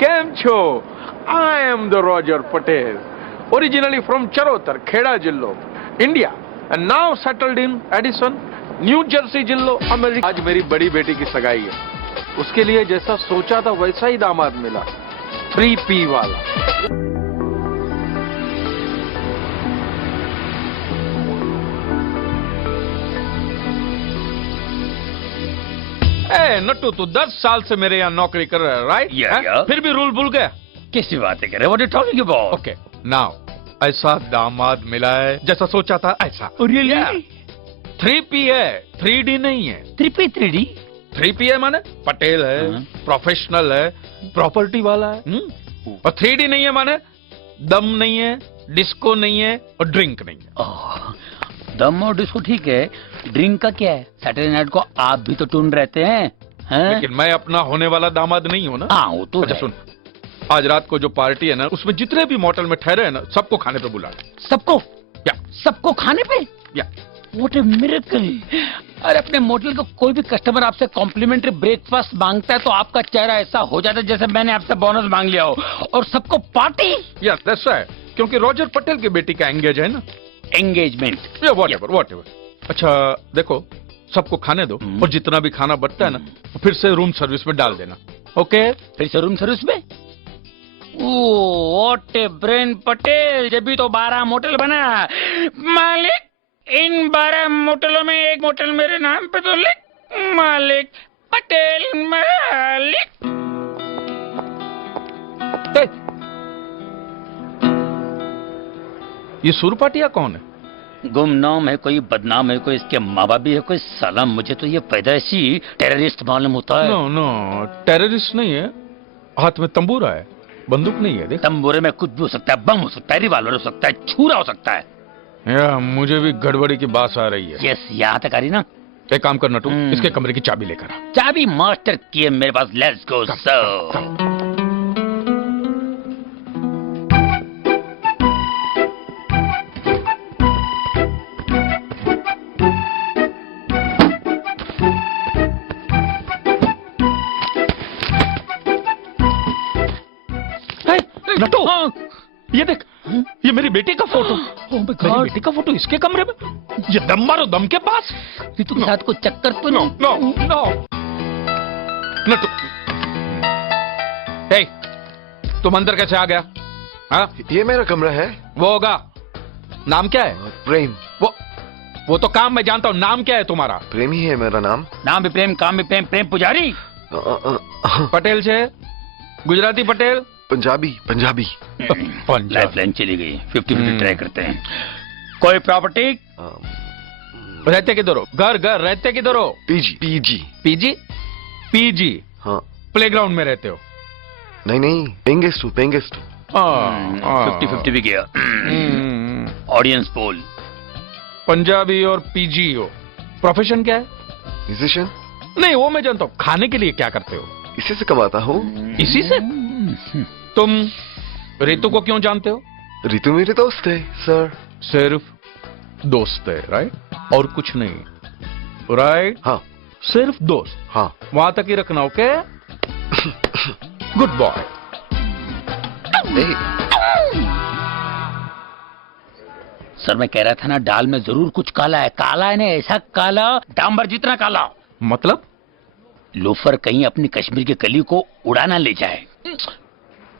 કેમ છો? I am the Roger Patel, originally from Charotar, Kheda Jillo, India, and now settled in Addison, New Jersey Jillo, America. आज मेरी बड़ी बेटी की सगाई है, उसके लिए जैसा सोचा था वैसा ही दामाद मिला, 3P वाला। ए नट्टू, तू 10 साल से मेरे यहाँ नौकरी कर रहा है, राइट? फिर भी रूल भूल गया? कैसी बातें कर रहे हो? What are you talking about? Okay, now ऐसा दामाद मिला है जैसा सोचा था ऐसा। Really? 3P है, 3D नहीं है। 3P 3D? 3P है माने पटेल है, प्रोफेशनल है, प्रॉपर्टी वाला है। और 3D नहीं है माने दम नहीं है, डिस्को नहीं है और ड्रिंक नहीं है। दम और डिस्को ठीक है, ड्रिंक का क्या है? सैटरडे नाइट को आप भी तो टून रहते हैं, लेकिन मैं अपना होने वाला दामाद नहीं हूँ ना। हाँ वो तो अच्छा सुन, आज रात को जो पार्टी है ना, उसमें जितने भी मोटल में ठहरे हैं ना, सबको खाने पे बुला। सबको? या सबको खाने पे? या व्हाट अ मिरेकल! अरे अपने मोटल का कोई भी कस्टमर आपसे कॉम्प्लीमेंट्री ब्रेकफास्ट मांगता है तो आपका चेहरा ऐसा हो जाता है जैसे मैंने आपसे बोनस मांग लिया हो, और सबको पार्टी। या दैट्स राइट, क्योंकि रॉजर पटेल की बेटी का एंगेज है ना। एंगेजमेंट या व्हाटएवर। अच्छा देखो, सबको खाने दो और जितना भी खाना बचता है ना, फिर से रूम सर्विस में डाल देना। ओके? फिर से रूम सर्विस में? व्हाट ए ब्रेन पटेल, जब भी तो 12 मोटल बना। मालिक, इन 12 मोटलों में एक मोटल मेरे नाम पे तो लिख, मालिक पटेल मालिक। ये सुरपाटिया कौन है? गुमनाम है कोई, बदनाम है कोई, इसके माँ बाप भी है कोई। साला मुझे तो ये पैदाइशी टेररिस्ट मालूम होता है। नो, टेररिस्ट नहीं है, हाथ में तंबूरा है, बंदूक नहीं है। देख, तंबूरे में कुछ भी हो सकता है, बम हो सकता है, रिवाल्वर हो सकता है, छुरा हो सकता है। या मुझे भी गड़बड़ी की बात आ रही है। यस, यहाँ तक आ रही ना। एक काम करना तू, इसके कमरे की चाबी लेकर आ। चाबी मास्टर की है मेरे पास, लेट्स गो। सो नटू, ये देख, ये मेरी बेटी का फोटो। मेरी बेटी का फोटो इसके कमरे में। ये दम मारो दम के पास। रितु के साथ को चक्कर तो नो नटू, हे, तुम अंदर कैसे आ गया? हाँ? ये मेरा कमरा है। वो होगा। नाम क्या है? प्रेम। वो तो काम मैं जानता हूँ, नाम क्या है तुम्हारा? प्रेम ही है मेरा नाम। नाम भी प्रेम, काम भी प्रेम। प्रेम पुजारी? पटेल से? गुजराती पटेल? पंजाबी। लाइफ लाइन चली गई, 50-50 ट्राई करते हैं। कोई प्रॉपर्टी? रहते किधर हो? घर रहते किधर हो? पीजी? हाँ। प्लेग्राउंड में रहते हो? नहीं, पेइंग गेस्ट हूँ। 50-50 भी गया। Audience poll. पंजाबी और पीजी हो। प्रोफेशन क्या है? म्यूजिशियन। नहीं, वो मैं जानता हूँ। खाने के लिए क्या करते हो? इसी से कमाता हूँ। इसी से? तुम रितु को क्यों जानते हो? रितु मेरे दोस्त है सर। सिर्फ दोस्त है, राइट? और कुछ नहीं, राइट? हाँ। सिर्फ दोस्त। हाँ। वहां तक ही रखना, ओके? Good boy. सर मैं कह रहा था ना, दाल में जरूर कुछ काला है। काला है ना, ऐसा काला डांबर जितना काला। मतलब? लोफर कहीं अपनी कश्मीर की कली को उड़ाना ले जाए।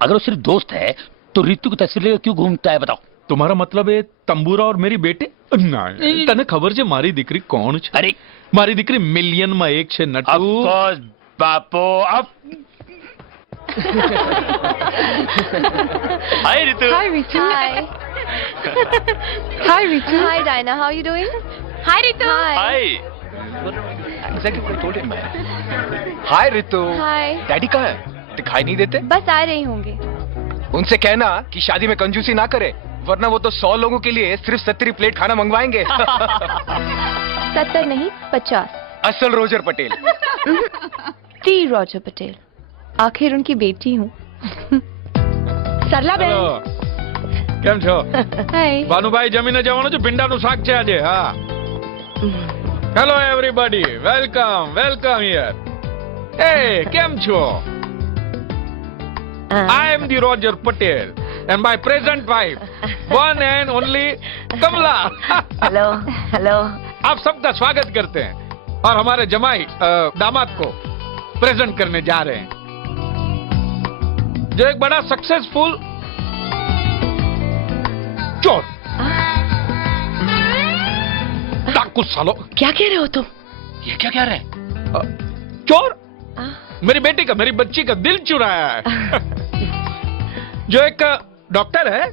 अगर वो सिर्फ दोस्त है तो रितु की तस्वीर लेकर क्यों घूमता है बताओ? तुम्हारा मतलब है तंबूरा और मेरी बेटे? नहीं, तने खबर છે મારી દીકરી કોણ છે? अरे મારી દીકરી મિલિયન માં એક છે નટુ। Of course, बापू। अब हाय Ritu. Hi, Ritu. Hi. Hi, Ritu. Hi, Dinah. How are you doing? Hi, Ritu. Hi. Hi Ritu. Hi. Daddy कहाँ है? दिखाई नहीं देते? बस आ रही होंगे। उनसे कहना कि शादी में कंजूसी ना करे, वरना वो तो 100 लोगों के लिए सिर्फ 70 प्लेट खाना मंगवाएंगे। 70 नहीं, 50। असल Roger Patel. T Roger Patel. आखिर उनकी बेटी हूँ। सरला હેલો, बहन। કેમ છો? हाय। ભાનુભાઈ જમીને જવાનું છે, ભીંડાનું શાક છે આજે। હા, હેલો એવરીબોડી, વેલકમ હિયર। એ કેમ છો? I am the Roger Patel and my present wife, one and only Kamala. Hello hello आप सबका स्वागत करते हैं और हमारे जमाई दामाद को प्रेजेंट करने जा रहे हैं, जो एक बड़ा सक्सेसफुल चोर, डाकू सालो. क्या कह रहे हो तुम? ये क्या कह रहे हैं? चोर मेरी बेटी का, मेरी बच्ची का दिल चुराया है. जो एक डॉक्टर है,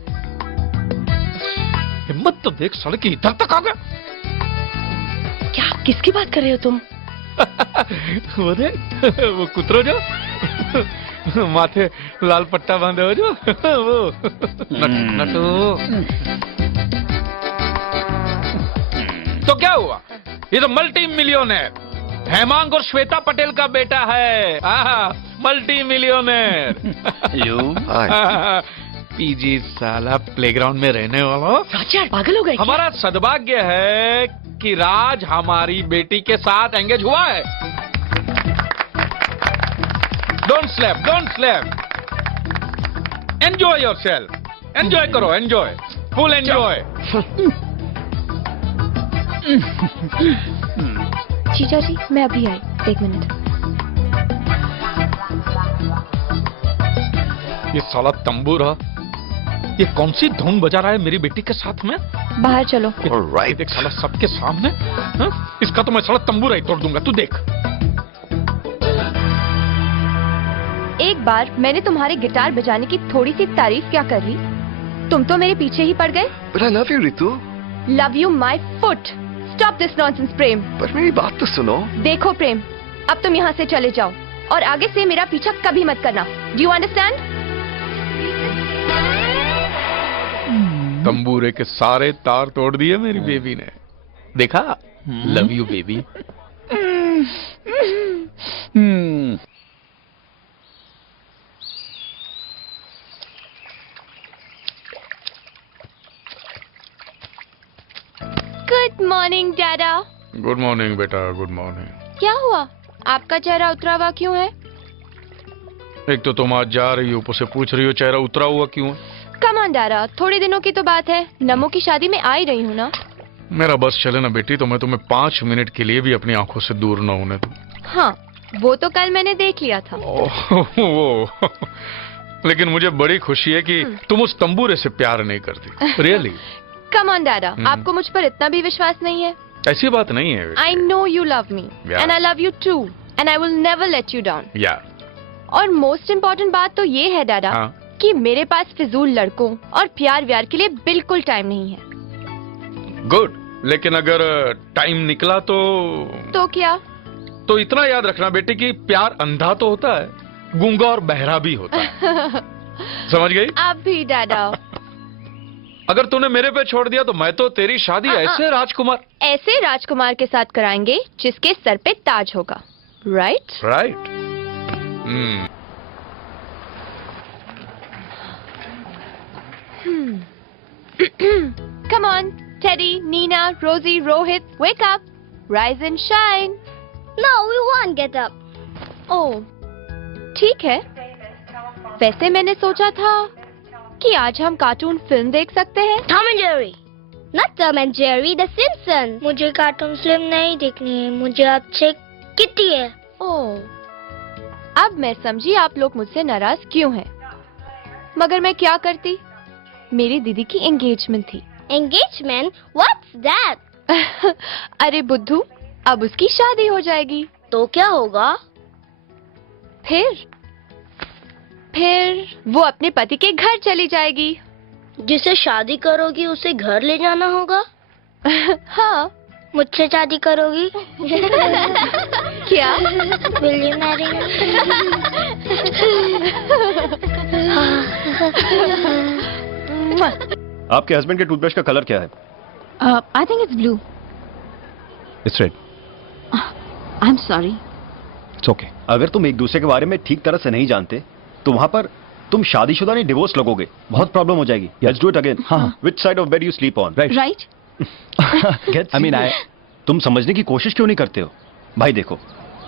हिम्मत तो देख, सड़क इधर तक आ गया. क्या किसकी बात कर रहे हो तुम? वो देख, वो कुतरो जो माथे लाल पट्टा बांधे हो, जो वो नटू. तो क्या हुआ, ये तो मल्टी मिलियनर हेमांग और श्वेता पटेल का बेटा है. Multi millionaire. Hi. पीजी साला प्लेग्राउंड में रहने वाला. राजा पागल हो गए क्या? हमारा सद्भाग्य है कि राज हमारी बेटी के साथ एंगेज हुआ है. Don't slap, don't slap. Enjoy yourself, enjoy करो, एंजॉय, फुल एंजॉय. जीजा जी मैं अभी आई, एक मिनट. ये साला तंबूरा, ये कौन सी धुन बजा रहा है मेरी बेटी के साथ में? बाहर चलो. Alright. देख साला सबके सामने. हाँ? इसका तो मैं साला तंबूरा ही तोड़ दूंगा, तू देख. एक बार मैंने तुम्हारे गिटार बजाने की थोड़ी सी तारीफ क्या कर ली, तुम तो मेरे पीछे ही पड़ गए. But I love you, Ritu. Love you my foot. Stop this nonsense Prem. पर मेरी बात तो सुनो. देखो प्रेम, अब तुम यहाँ से चले जाओ और आगे से मेरा पीछा कभी मत करना. Do you understand? तंबूरे के सारे तार तोड़ दिए मेरी बेबी ने. देखा, love you baby. Good morning dada. Good morning बेटा, गुड मॉर्निंग. क्या हुआ, आपका चेहरा उतरा हुआ क्यों है? एक तो तुम आज जा रही हो, ऊपर से पूछ रही हो चेहरा उतरा हुआ क्यों है. कम ऑन डैडा, थोड़े दिनों की तो बात है. नमो की शादी में आ ही रही हूँ ना. मेरा बस चले ना बेटी, तो मैं तुम्हें 5 मिनट के लिए भी अपनी आंखों से दूर न होने दूं. हाँ, वो तो कल मैंने देख लिया था. वो लेकिन मुझे बड़ी खुशी है कि तुम उस तंबूरे से प्यार नहीं करती. रियली. कम ऑन डैडा, आपको मुझ पर इतना भी विश्वास नहीं है? ऐसी बात नहीं है. I know you love me Yeah. And I love you too and I will never let you down. Yeah. और मोस्ट इम्पोर्टेंट बात तो ये है डैडा, हाँ. कि मेरे पास फिजूल लड़कों और प्यार व्यार के लिए बिल्कुल टाइम नहीं है. गुड. लेकिन अगर टाइम निकला तो क्या? तो इतना याद रखना बेटी कि प्यार अंधा तो होता है, गूंगा और बहरा भी होता है. समझ गई? आप भी डैडा. अगर तूने मेरे पे छोड़ दिया तो मैं तो तेरी शादी ऐसे राजकुमार. ऐसे राजकुमार के साथ कराएंगे जिसके सर पे ताज होगा. Right? Right. Come on, Teddy, Nina, Rosie, Rohit, wake up. Rise and shine. No, we won't get up. Oh, ठीक है. वैसे मैंने सोचा था कि आज हम कार्टून फिल्म देख सकते हैं. Tom and Jerry. Not Tom and Jerry, The Simpsons. मुझे कार्टून फिल्म नहीं देखनी है, मुझे आपसे किट्टी है. ओह, अब मैं समझी आप लोग मुझसे नाराज क्यों हैं. मगर मैं क्या करती, मेरी दीदी की एंगेजमेंट थी. Engagement? What's that? अरे बुद्धू, अब उसकी शादी हो जाएगी. तो क्या होगा? फिर वो अपने पति के घर चली जाएगी. जिसे शादी करोगी उसे घर ले जाना होगा? हाँ. मुझसे शादी करोगी? क्या? Will you marry me? आपके हस्बैंड के टूथब्रश का कलर क्या है? I think it's blue. It's red. I'm sorry. It's okay. अगर तुम एक दूसरे के बारे में ठीक तरह से नहीं जानते तो वहां पर तुम शादीशुदा नहीं डिवोर्स लगोगे. बहुत प्रॉब्लम हो जाएगी. Let's do it again. Which side of bed you sleep on? Right? तुम समझने की कोशिश क्यों नहीं करते हो? भाई देखो,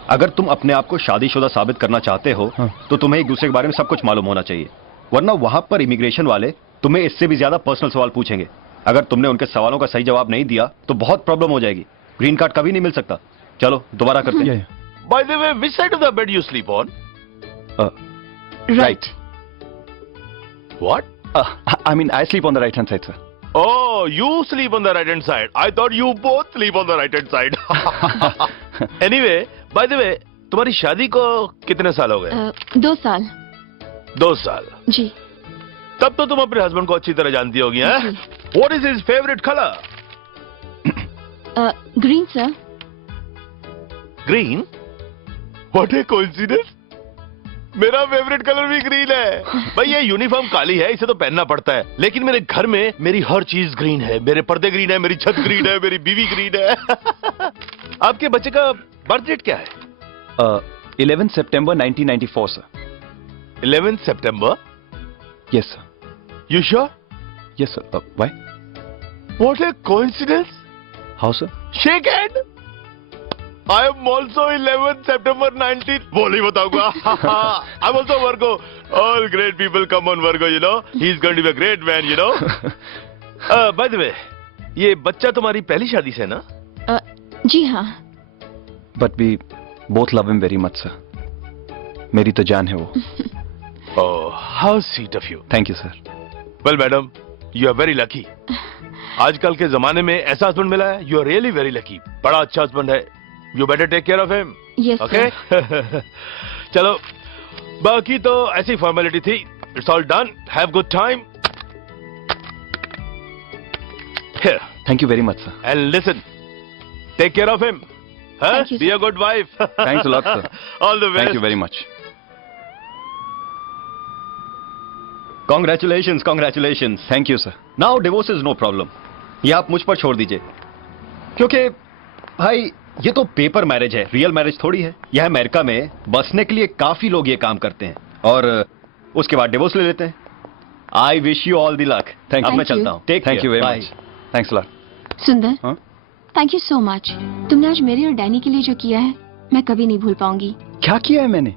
अगर तुम अपने आप को शादीशुदा साबित करना चाहते हो तो तुम्हें एक दूसरे के बारे में सब कुछ मालूम होना चाहिए, वरना वहां पर इमिग्रेशन वाले तुम्हें इससे भी ज्यादा पर्सनल सवाल पूछेंगे। अगर तुमने उनके सवालों का सही जवाब नहीं दिया तो बहुत प्रॉब्लम हो जाएगी। ग्रीन कार्ड कभी नहीं मिल सकता। चलो दोबारा करते हैं। By the way, which side of the bed you sleep on? Right. What? I mean, I sleep on the right hand side, sir. Oh, you sleep on the right hand side. I thought you both sleep on the right hand side. Anyway, by the way, तुम्हारी शादी को कितने साल हो गए? 2 साल। 2 साल। जी। तब तो तुम अपने हस्बैंड को अच्छी तरह जानती होगी, हैं? What is his favorite color? Green sir. Green? What a coincidence! मेरा फेवरेट कलर भी ग्रीन है। भाई ये यूनिफॉर्म काली है, इसे तो पहनना पड़ता है, लेकिन मेरे घर में मेरी हर चीज ग्रीन है। मेरे पर्दे ग्रीन है, मेरी छत ग्रीन है, मेरी बीवी ग्रीन है। आपके बच्चे का बर्थ डेट क्या है? 11 September 1994, sir. 11 September? Yes, sir. You sure? Yes, sir. Why? What a coincidence! How, sir? Shake hand. I am also 11 September 19. वो नहीं बताऊंगा। I'm also Virgo. All great people come on Virgo, you know. He's going to be a great man, you know. By the way, ये बच्चा तुम्हारी पहली शादी से ना? जी हाँ। But we both love him very much, sir. मेरी तो जान है वो। Oh, how sweet of you. Thank you, sir. Well, madam, you are very lucky. आजकल के जमाने में ऐसा हस्बैंड मिला है, you are really very lucky. बड़ा अच्छा हस्बैंड है. You better take care of him. Yes, okay? चलो, बाकी तो ऐसी फॉर्मेलिटी थी. It's all done. Have good time. Here. Thank you very much, sir. And listen, take care of him. Huh? Thank you, Be sir. a good wife. Thanks a lot, sir. All the best. Thank you very much. Congratulations, congratulations. Thank you, sir. Now divorce is no problem. ये आप मुझ पर छोड़ दीजिए, क्योंकि भाई ये तो पेपर मैरिज है, रियल मैरिज थोड़ी है। यह अमेरिका में बसने के लिए काफी लोग ये काम करते हैं और उसके बाद डिवोर्स ले लेते हैं। I wish you all the luck. Thank अब you. मैं चलता हूँ। Take Thank you very Bye. much. Thanks a lot. सुंदर, हाँ? Thank you so much. तुमने आज मेरे और डैनी के लिए जो किया है, मैं कभी नहीं भूल पाऊंगी। क्या किया है मैंने?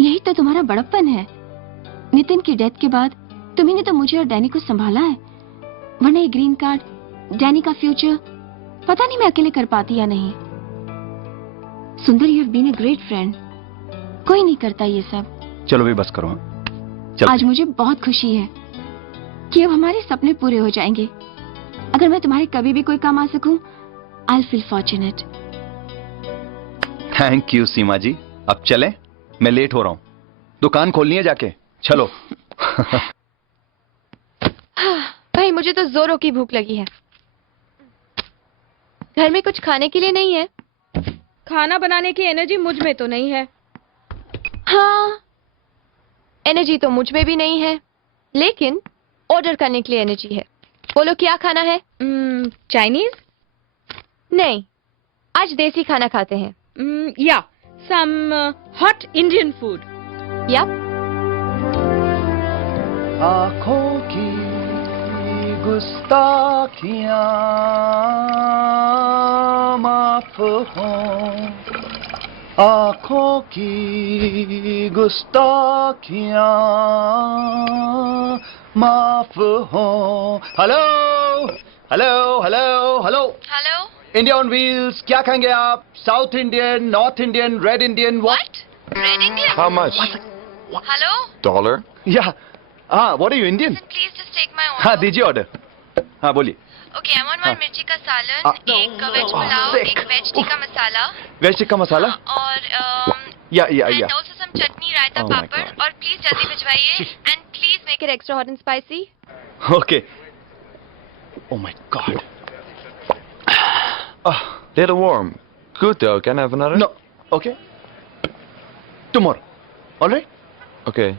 यही तो तुम्हारा बड़प्पन है। नितिन की डेथ के बाद तुम्ही ने तो मुझे और डैनी को संभाला है, वरना ये ग्रीन कार्ड, डैनी का फ्यूचर, पता नहीं मैं अकेले कर पाती या नहीं। Sundar, you have been a great friend. कोई नहीं करता ये सब। चलो भी बस करो। हाँ? चलो। आज मुझे बहुत खुशी है कि अब हमारे सपने पूरे हो जाएंगे। अगर मैं तुम्हारे कभी भी कोई काम आ सकूं, I feel fortunate. Thank you Seema ji. अब चलें, मैं लेट हो रहा हूँ। दुकान खोलनी है जाके। चलो। भाई मुझे तो जोरों की भूख लगी है। घर में कुछ खाने के लिए नहीं है। खाना बनाने की एनर्जी मुझ में तो नहीं है। हाँ, एनर्जी तो मुझ में भी नहीं है, लेकिन ऑर्डर करने के लिए एनर्जी है। बोलो क्या खाना है? चाइनीज? नहीं, आज देसी खाना खाते हैं। या सम हॉट इंडियन फूड। या आँखों की गुस्ताखियाँ माफ हों, आँखों की गुस्ताखियाँ माफ हों। Hello hello hello hello hello, India on wheels. क्या खाएंगे आप? South Indian, north Indian, red Indian? What? Red Indian? How much? Hello, $1? Yeah. हाँ, what are you, Indian? Please just take my हाँ, दीजिए ऑर्डर। हाँ, बोलिए। ओके, आई वांट 1 मिर्ची का सालन, एक वेज पुलाव, sick. एक वेज टिक्का मसाला, वेज टिक्का मसाला? और या and also some chutney, raita, Oh my papad, God. और प्लीज जल्दी भिजवाइए and please make it extra hot and spicy. Okay. Oh my God. Little warm. Good though. Can I have another? No. Okay. Tomorrow. All right? Okay.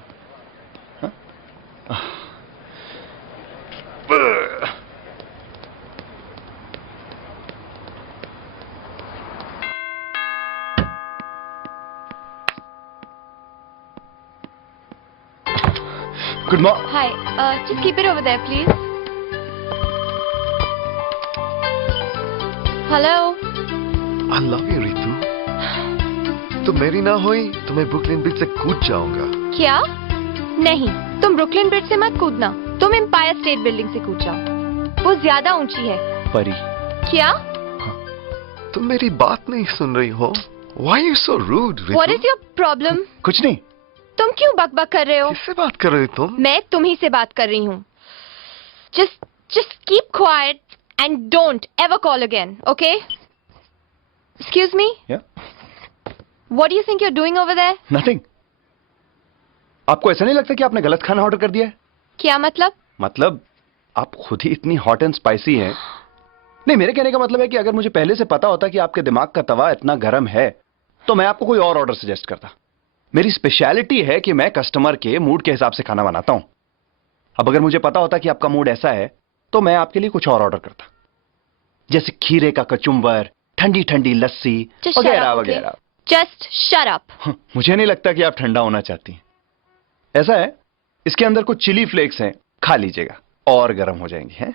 Good morning. Hi, just keep it over there, please. Hello. I love you, Ritu. तुम मेरी ना हुई तो मैं Brooklyn bridge से कूद जाऊंगा। क्या? नहीं, तुम ब्रुकलिन ब्रिज से मत कूदना, तुम एम्पायर स्टेट बिल्डिंग से कूद जाओ, वो ज्यादा ऊंची है। परी, क्या? तुम मेरी बात नहीं सुन रही हो? Why are you so rude, What Ritu? is your problem? कुछ नहीं। तुम क्यों बकबक कर रहे हो? किससे बात कर रहे हो तुम? मैं तुम्ही से बात कर रही हूँ। Just keep quiet and don't ever call again, okay? Excuse me? Yeah? What do you think you're doing over there? Nothing. आपको ऐसा नहीं लगता कि आपने गलत खाना ऑर्डर कर दिया है? क्या मतलब? मतलब आप खुद ही इतनी हॉट एंड स्पाइसी हैं। नहीं, मेरे कहने का मतलब है कि अगर मुझे पहले से पता होता कि आपके दिमाग का तवा इतना गर्म है तो मैं आपको कोई और ऑर्डर सजेस्ट करता। मेरी स्पेशलिटी है कि मैं कस्टमर के मूड के हिसाब से खाना बनाता हूं। अब अगर मुझे पता होता कि आपका मूड ऐसा है तो मैं आपके लिए कुछ और ऑर्डर करता, जैसे खीरे का कचुम्बर, ठंडी ठंडी लस्सी वगैरह वगैरह। Just shut up. मुझे नहीं लगता कि आप ठंडा होना चाहती हैं। ऐसा है, इसके अंदर कुछ चिली फ्लेक्स हैं, खा लीजिएगा और गर्म हो जाएंगी। हैं,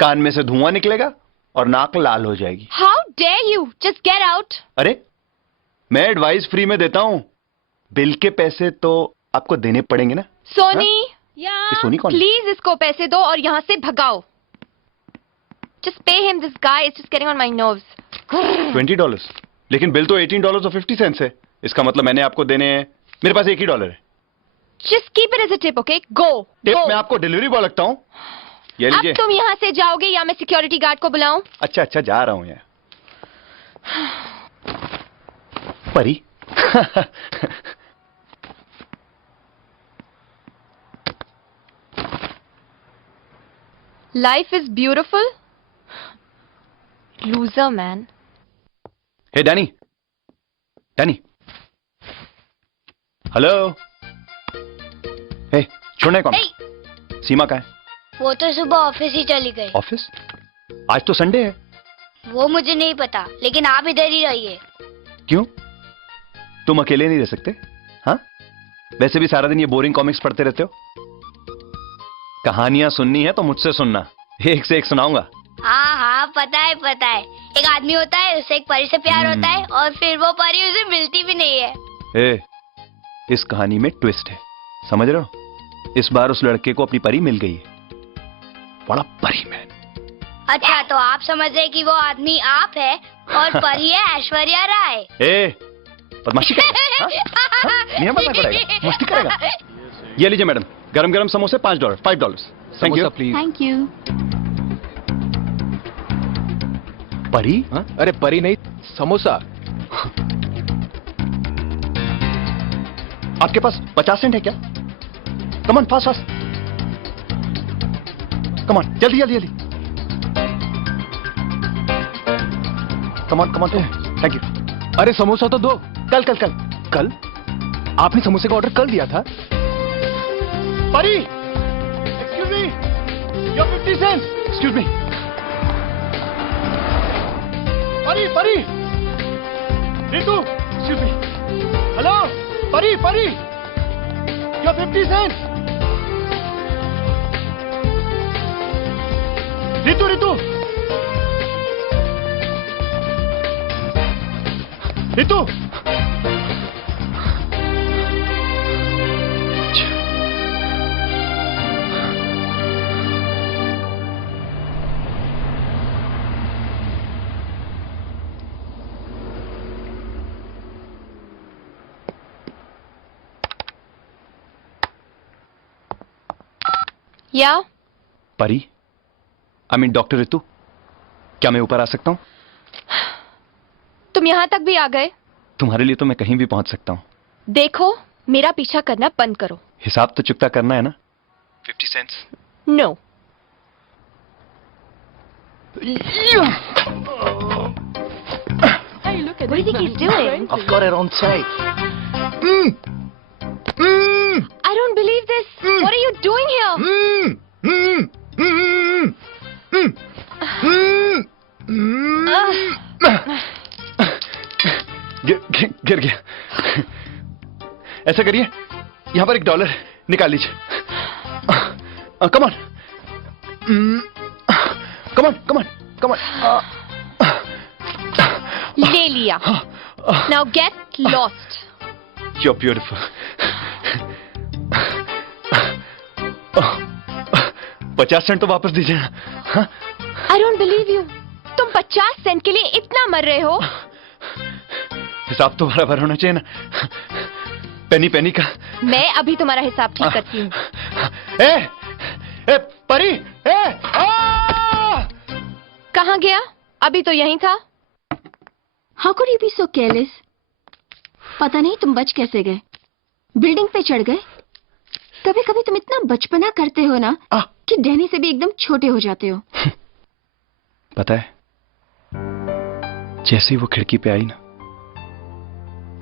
कान में से धुआं निकलेगा और नाक लाल हो जाएगी। How dare you? Just get out. अरे, मैं एडवाइस फ्री में देता हूं, बिल के पैसे तो आपको देने पड़ेंगे ना। सोनी, ये सोनी कौन है? प्लीज इसको पैसे दो और यहाँ से भगाओ। Just pay him. This guy is just getting on my nerves. $20, लेकिन बिल तो $18.50 है। इसका मतलब मैंने आपको देने हैं, मेरे पास $1 है। Just keep it as a tip, okay? Go. Tip Go. मैं आपको डिलीवरी बॉय लगता हूं। ये अब लीजिए। तुम यहाँ से जाओगे या मैं सिक्योरिटी गार्ड को बुलाऊं? अच्छा, जा रहा हूं यार। परी। Life is beautiful. Loser, man. Hey Danny, hello. Hey, छोड़ने कौन? सीमा कहाँ है? वो तो सुबह ऑफिस ही चली गई। ऑफिस? आज तो संडे है। वो मुझे नहीं पता, लेकिन आप इधर ही रहिए। क्यों? तुम अकेले नहीं रह सकते? हाँ, वैसे भी सारा दिन ये बोरिंग कॉमिक्स पढ़ते रहते हो। कहानियां सुननी है तो मुझसे सुनना, एक से एक सुनाऊंगा। हाँ, पता है। एक आदमी होता है, उससे एक परी से प्यार होता है और फिर वो परी उसे मिलती भी नहीं है। ए, इस कहानी में ट्विस्ट है, समझ रहे हो? इस बार उस लड़के को अपनी परी मिल गई है। बड़ा परी मैन। अच्छा, तो आप समझ रहे कि वो आदमी आप है और परी है ऐश्वर्या राय। ए, बदमाशी करेगा? हाँ? नहीं मजाक उड़ाएगा, मस्ती करेगा। ये लीजिए मैडम, गरम गरम समोसे $5। Thank you. Thank you. परी? अरे परी नहीं, समोसा। आपके पास 50 सेंट है क्या? कमान, फास्ट। कमान, जल्दी। कमान, थैंक यू। अरे समोसा तो दो। कल आपने समोसे का ऑर्डर कल दिया था। Pari, excuse me, your 50 cents. Excuse me, Pari, Ritu, excuse me, hello, Pari, your 50 cents. Ritu, yeah? Pari, I mean doctor Ritu, क्या मैं ऊपर आ सकता हूँ? तुम यहाँ तक भी आ गए? तुम्हारे लिए तो मैं कहीं भी पहुंच सकता हूँ। देखो, मेरा पीछा करना बंद करो। हिसाब तो चुकता करना है ना? 50 cents. No. Hey, look at What do you think he's doing? I've got it on tape. I don't believe this. What are you doing here? गिर गया। ऐसा करिए, यहाँ पर $1 निकाल लीजिए। Come on. ले लिया। Now get lost. You're beautiful. 50 cent तो वापस दीजिए ना. हाँ? I don't believe you. तुम 50 सेंट के लिए इतना मर रहे हो. हिसाब तो बराबर होना चाहिए ना. पेनी पेनी का. मैं अभी तुम्हारा हिसाब ठीक करती हूँ. ए परी. कहाँ गया? अभी तो यहीं था. How could you be so careless? पता नहीं तुम बच कैसे गए. बिल्डिंग पे चढ़ गए. कभी कभी तुम इतना बचपना करते हो ना कि डैनी से भी एकदम छोटे हो जाते हो. पता है, जैसे ही वो खिड़की पे आई ना,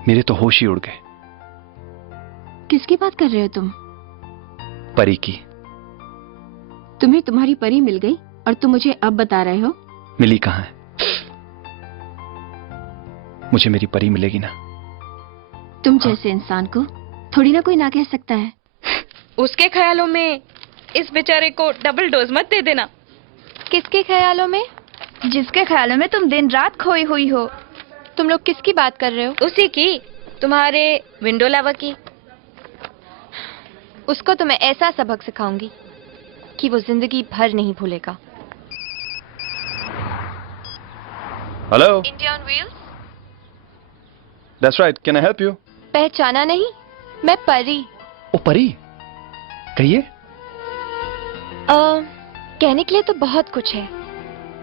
मेरे तो होश ही उड़ गए. किसकी बात कर रहे हो तुम? परी की. तुम्हें तुम्हारी परी मिल गई और तुम मुझे अब बता रहे हो? मिली कहाँ है? मुझे मेरी परी मिलेगी ना. तुम जैसे इंसान को थोड़ी ना कोई ना कह सकता है. उसके ख्यालों में इस बेचारे को डबल डोज मत दे देना. किसके ख्यालों में? जिसके ख्यालों में तुम दिन रात खोई हुई हो. तुम लोग किसकी बात कर रहे हो? उसी की, तुम्हारे विंडो लावर की. उसको तो मैं ऐसा सबक सिखाऊंगी कि वो जिंदगी भर नहीं भूलेगा. Hello. India on wheels. That's right. Can I help you? पहचाना नहीं? मैं परी. ओ परी. कहिए. कहने के लिए तो बहुत कुछ है.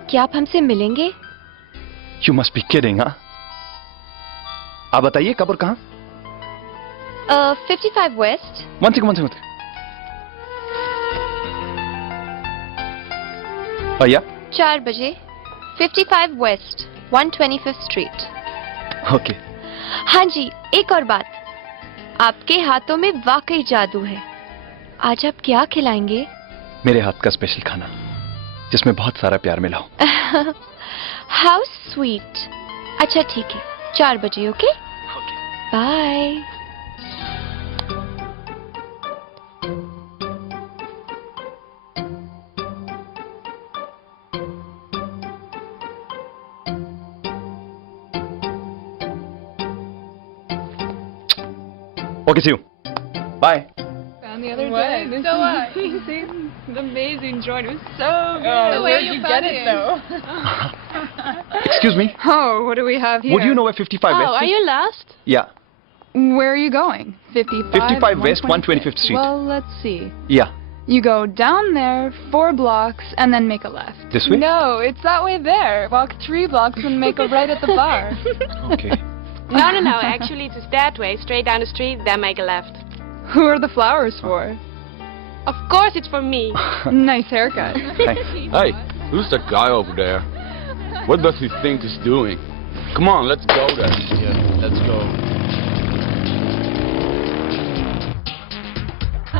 क्या आप हमसे मिलेंगे? You must be kidding, हाँ? आप बताइए कब और कहाँ? 55 वेस्ट. One second. भैया. 4 बजे. 55 वेस्ट 125th स्ट्रीट. ओके. हाँ जी, एक और बात. आपके हाथों में वाकई जादू है. आज आप क्या खिलाएंगे? मेरे हाथ का स्पेशल खाना, जिसमें बहुत सारा प्यार मिला हो. How sweet. अच्छा ठीक है, 4 बजे. Okay bye. Okay, see you. Bye. Found the other day. So it's amazing joint. It was so good. Where'd you get it though? Excuse me. Oh, what do we have here? Would you know where 55 West Oh, is? are you lost? Yeah. Where are you going? 55 West, 125th Street. Well, let's see. Yeah. You go down there 4 blocks and then make a left. This way? No, it's that way there. Walk 3 blocks and make a right at the bar. Okay. No. Actually, it's that way. Straight down the street, then make a left. Who are the flowers for? Of course, it's for me. Nice haircut. Thanks. Hey, who's that guy over there? What does he think he's doing? Come on, let's go there. Yeah, let's go.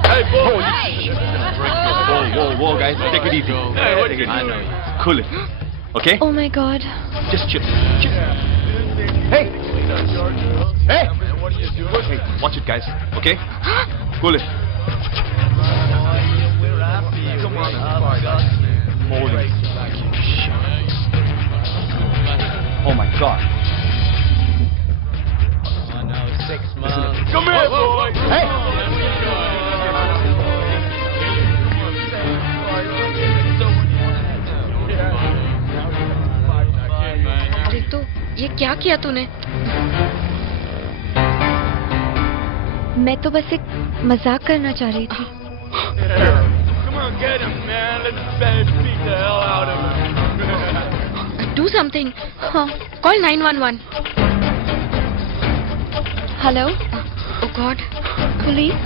Hey, boy! Whoa, guys, take it easy. Hey, what you doing? Cool it. Okay? Oh my god. Just chill. Hey! Hey! Hey, watch it, guys. Okay? Cool it. Holy shit. Oh my god. Come here, boy! Hey! Ritu, ये क्या किया तूने? मैं तो बस एक मजाक करना चाह रही थी. Come on, get him, man. Let's beat the hell out of him. Do something. Call 911. Hello? Oh God. Police?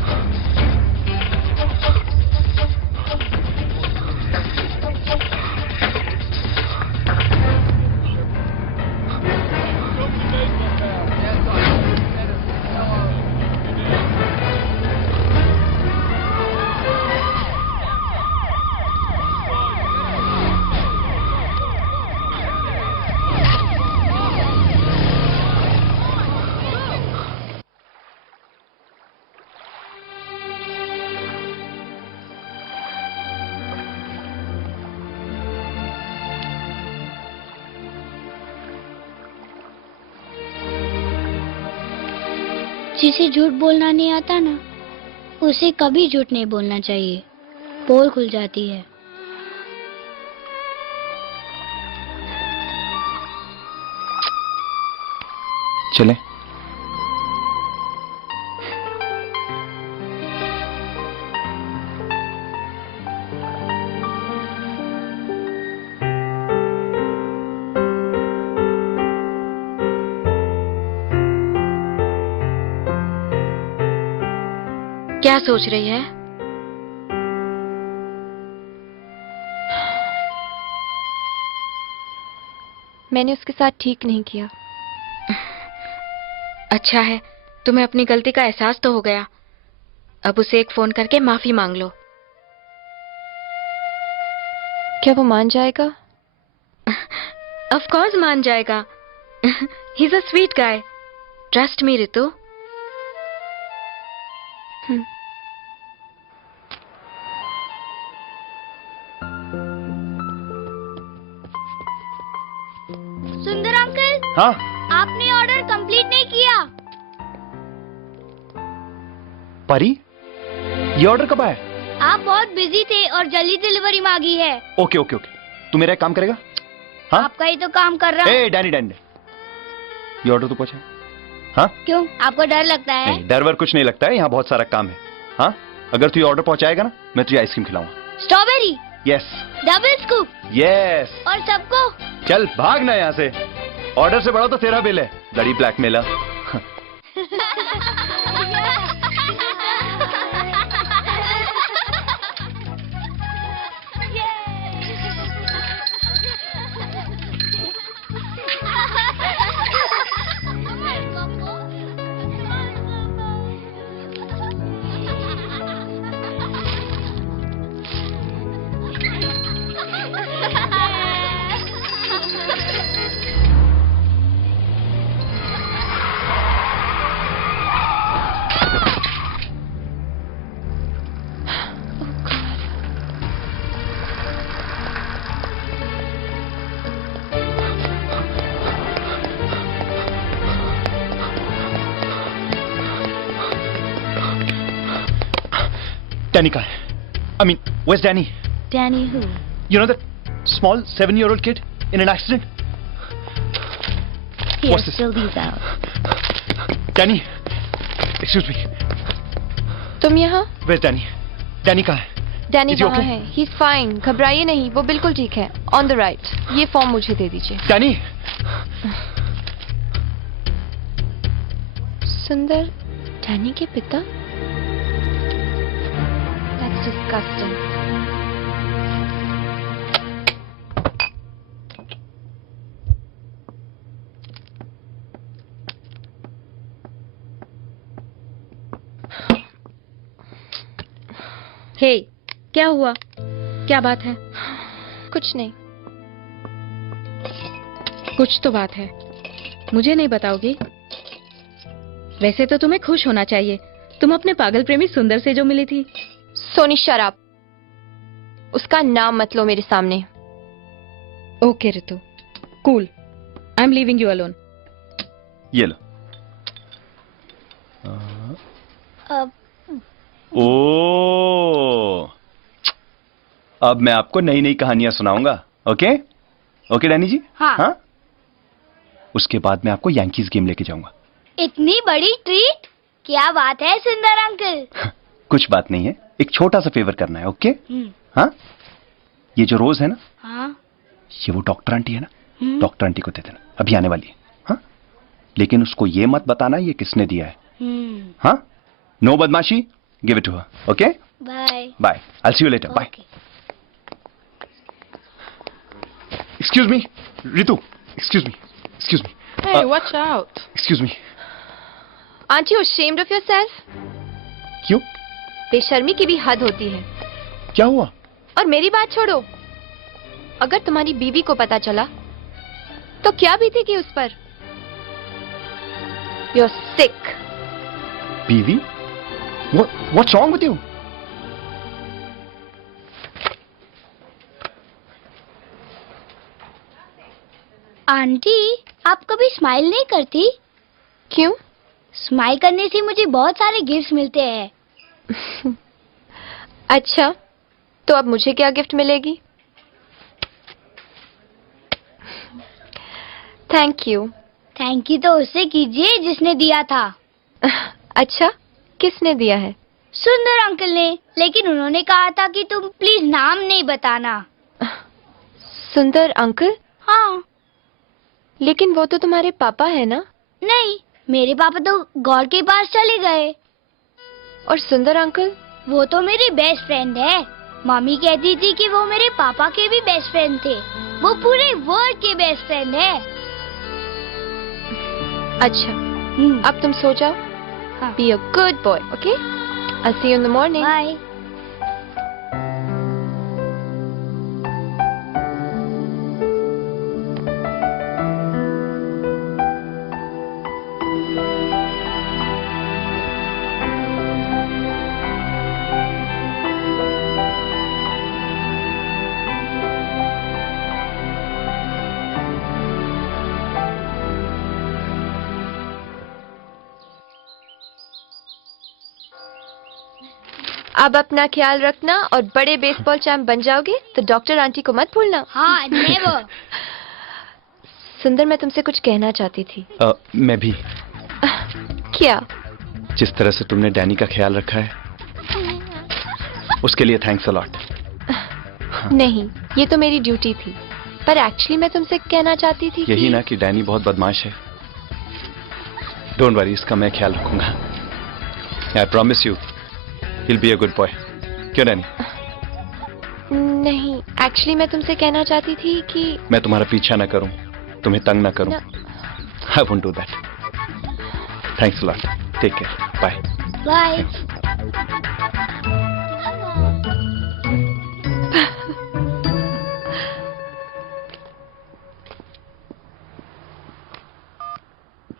जिसे झूठ बोलना नहीं आता ना, उसे कभी झूठ नहीं बोलना चाहिए, पोल खुल जाती है। चलें? क्या सोच रही है? मैंने उसके साथ ठीक नहीं किया। अच्छा है, तुम्हें अपनी गलती का एहसास तो हो गया। अब उसे एक फोन करके माफी मांग लो। क्या वो मान जाएगा? ऑफ कोर्स मान जाएगा। He is a sweet guy. Trust me Ritu. सुंदर अंकल, हाँ? आपने ऑर्डर कंप्लीट नहीं किया। परी, ये ऑर्डर कब आया? आप बहुत बिजी थे और जल्दी डिलीवरी मांगी है। ओके ओके ओके, तू मेरा एक काम करेगा? हाँ? आपका ही तो काम कर रहा हूँ। ए डैनी डैनी, ये ऑर्डर तू पहुंचा? हाँ? क्यों, आपको डर लगता है? नहीं, डर वर कुछ नहीं लगता है, यहाँ बहुत सारा काम है। हाँ? अगर तू ये ऑर्डर पहुंचाएगा ना, मैं तुझे आइसक्रीम खिलाऊंगा। Strawberry, yes double scoop yes. और सबको। चल भाग ना यहाँ से, ऑर्डर से बड़ा तो तेरा बिल है, बड़ी ब्लैकमेलर। Danny kहाँ है? I mean, where's Danny? Danny who? You know that small 7-year-old kid in an accident? Here, What's this? fill these out. Danny, excuse me. तुम यहाँ? Where's Danny? Danny कहाँ है? डैनी Is he वहाँ okay? है। He's fine. घबराइए नहीं, वो बिल्कुल ठीक है। On the right. ये फॉर्म मुझे दे दीजिए। Danny! सुंदर, डैनी के पिता? That's disgusting. हे, क्या हुआ? क्या बात है? कुछ नहीं। कुछ तो बात है। मुझे नहीं बताओगी? वैसे तो तुम्हें खुश होना चाहिए। तुम अपने पागल प्रेमी सुंदर से जो मिली थी। सोनी शराब, उसका नाम मत लो मेरे सामने। Okay Ritu, cool. I am leaving you alone. ये लो। अब ओ, अब मैं आपको नई नई कहानियां सुनाऊंगा। ओके ओके डैनी जी। हाँ। उसके बाद मैं आपको यांकीज गेम लेके जाऊंगा। इतनी बड़ी ट्रीट, क्या बात है सुंदर अंकल। कुछ बात नहीं है, एक छोटा सा फेवर करना है। ओके? हाँ, ये जो रोज है ना, हाँ। ये वो डॉक्टर आंटी है ना, डॉक्टर आंटी को दे देना, अभी आने वाली है। हाँ, लेकिन उसको ये मत बताना ये किसने दिया है। हाँ, नो बदमाशी, give it to her. Okay, bye bye, I see you later, bye. Excuse me Ritu, excuse me, excuse me. Hey, watch out. Excuse me. Aren't you ashamed of yourself? क्यों? बेशर्मी की भी हद होती है। क्या हुआ? और मेरी बात छोड़ो, अगर तुम्हारी बीवी को पता चला तो क्या बीतेगी उस पर? You're sick. बीवी? What's wrong with you? Aunty, आप कभी स्माइल नहीं करती? क्यों? स्माइल करने से मुझे बहुत सारे गिफ्ट्स मिलते हैं। अच्छा, तो अब मुझे क्या गिफ्ट मिलेगी? Thank you. थैंक यू तो उससे कीजिए जिसने दिया था। अच्छा, किसने दिया है? सुंदर अंकल ने, लेकिन उन्होंने कहा था कि तुम प्लीज नाम नहीं बताना। सुंदर अंकल? हाँ। लेकिन वो तो तुम्हारे पापा है ना? नहीं, मेरे पापा तो गौर के पास चले गए। और सुंदर अंकल? वो तो मेरे बेस्ट फ्रेंड है। मम्मी कहती थी कि वो मेरे पापा के भी बेस्ट फ्रेंड थे। वो पूरे वर्ल्ड के बेस्ट फ्रेंड है। अच्छा, अब तुम सो जाओ। हाँ। Be a good boy, okay? I'll see you in the morning. Bye. अब अपना ख्याल रखना और बड़े बेसबॉल चैंप बन जाओगे तो डॉक्टर आंटी को मत भूलना। हाँ, नेवर। सुंदर, मैं तुमसे कुछ कहना चाहती थी। मैं भी। क्या? जिस तरह से तुमने डैनी का ख्याल रखा है उसके लिए थैंक्स अ लॉट। नहीं, ये तो मेरी ड्यूटी थी, पर एक्चुअली मैं तुमसे कहना चाहती थी यही कि... ना कि डैनी बहुत बदमाश है। डोंट वरी, इसका मैं ख्याल रखूंगा। I promise you he'll be a good boy. क्यों डैनी? नहीं, एक्चुअली मैं तुमसे कहना चाहती थी कि मैं तुम्हारा पीछा ना करूं, तुम्हें तंग ना करूं। I won't do that. Thanks a lot. Take care. Bye. Bye.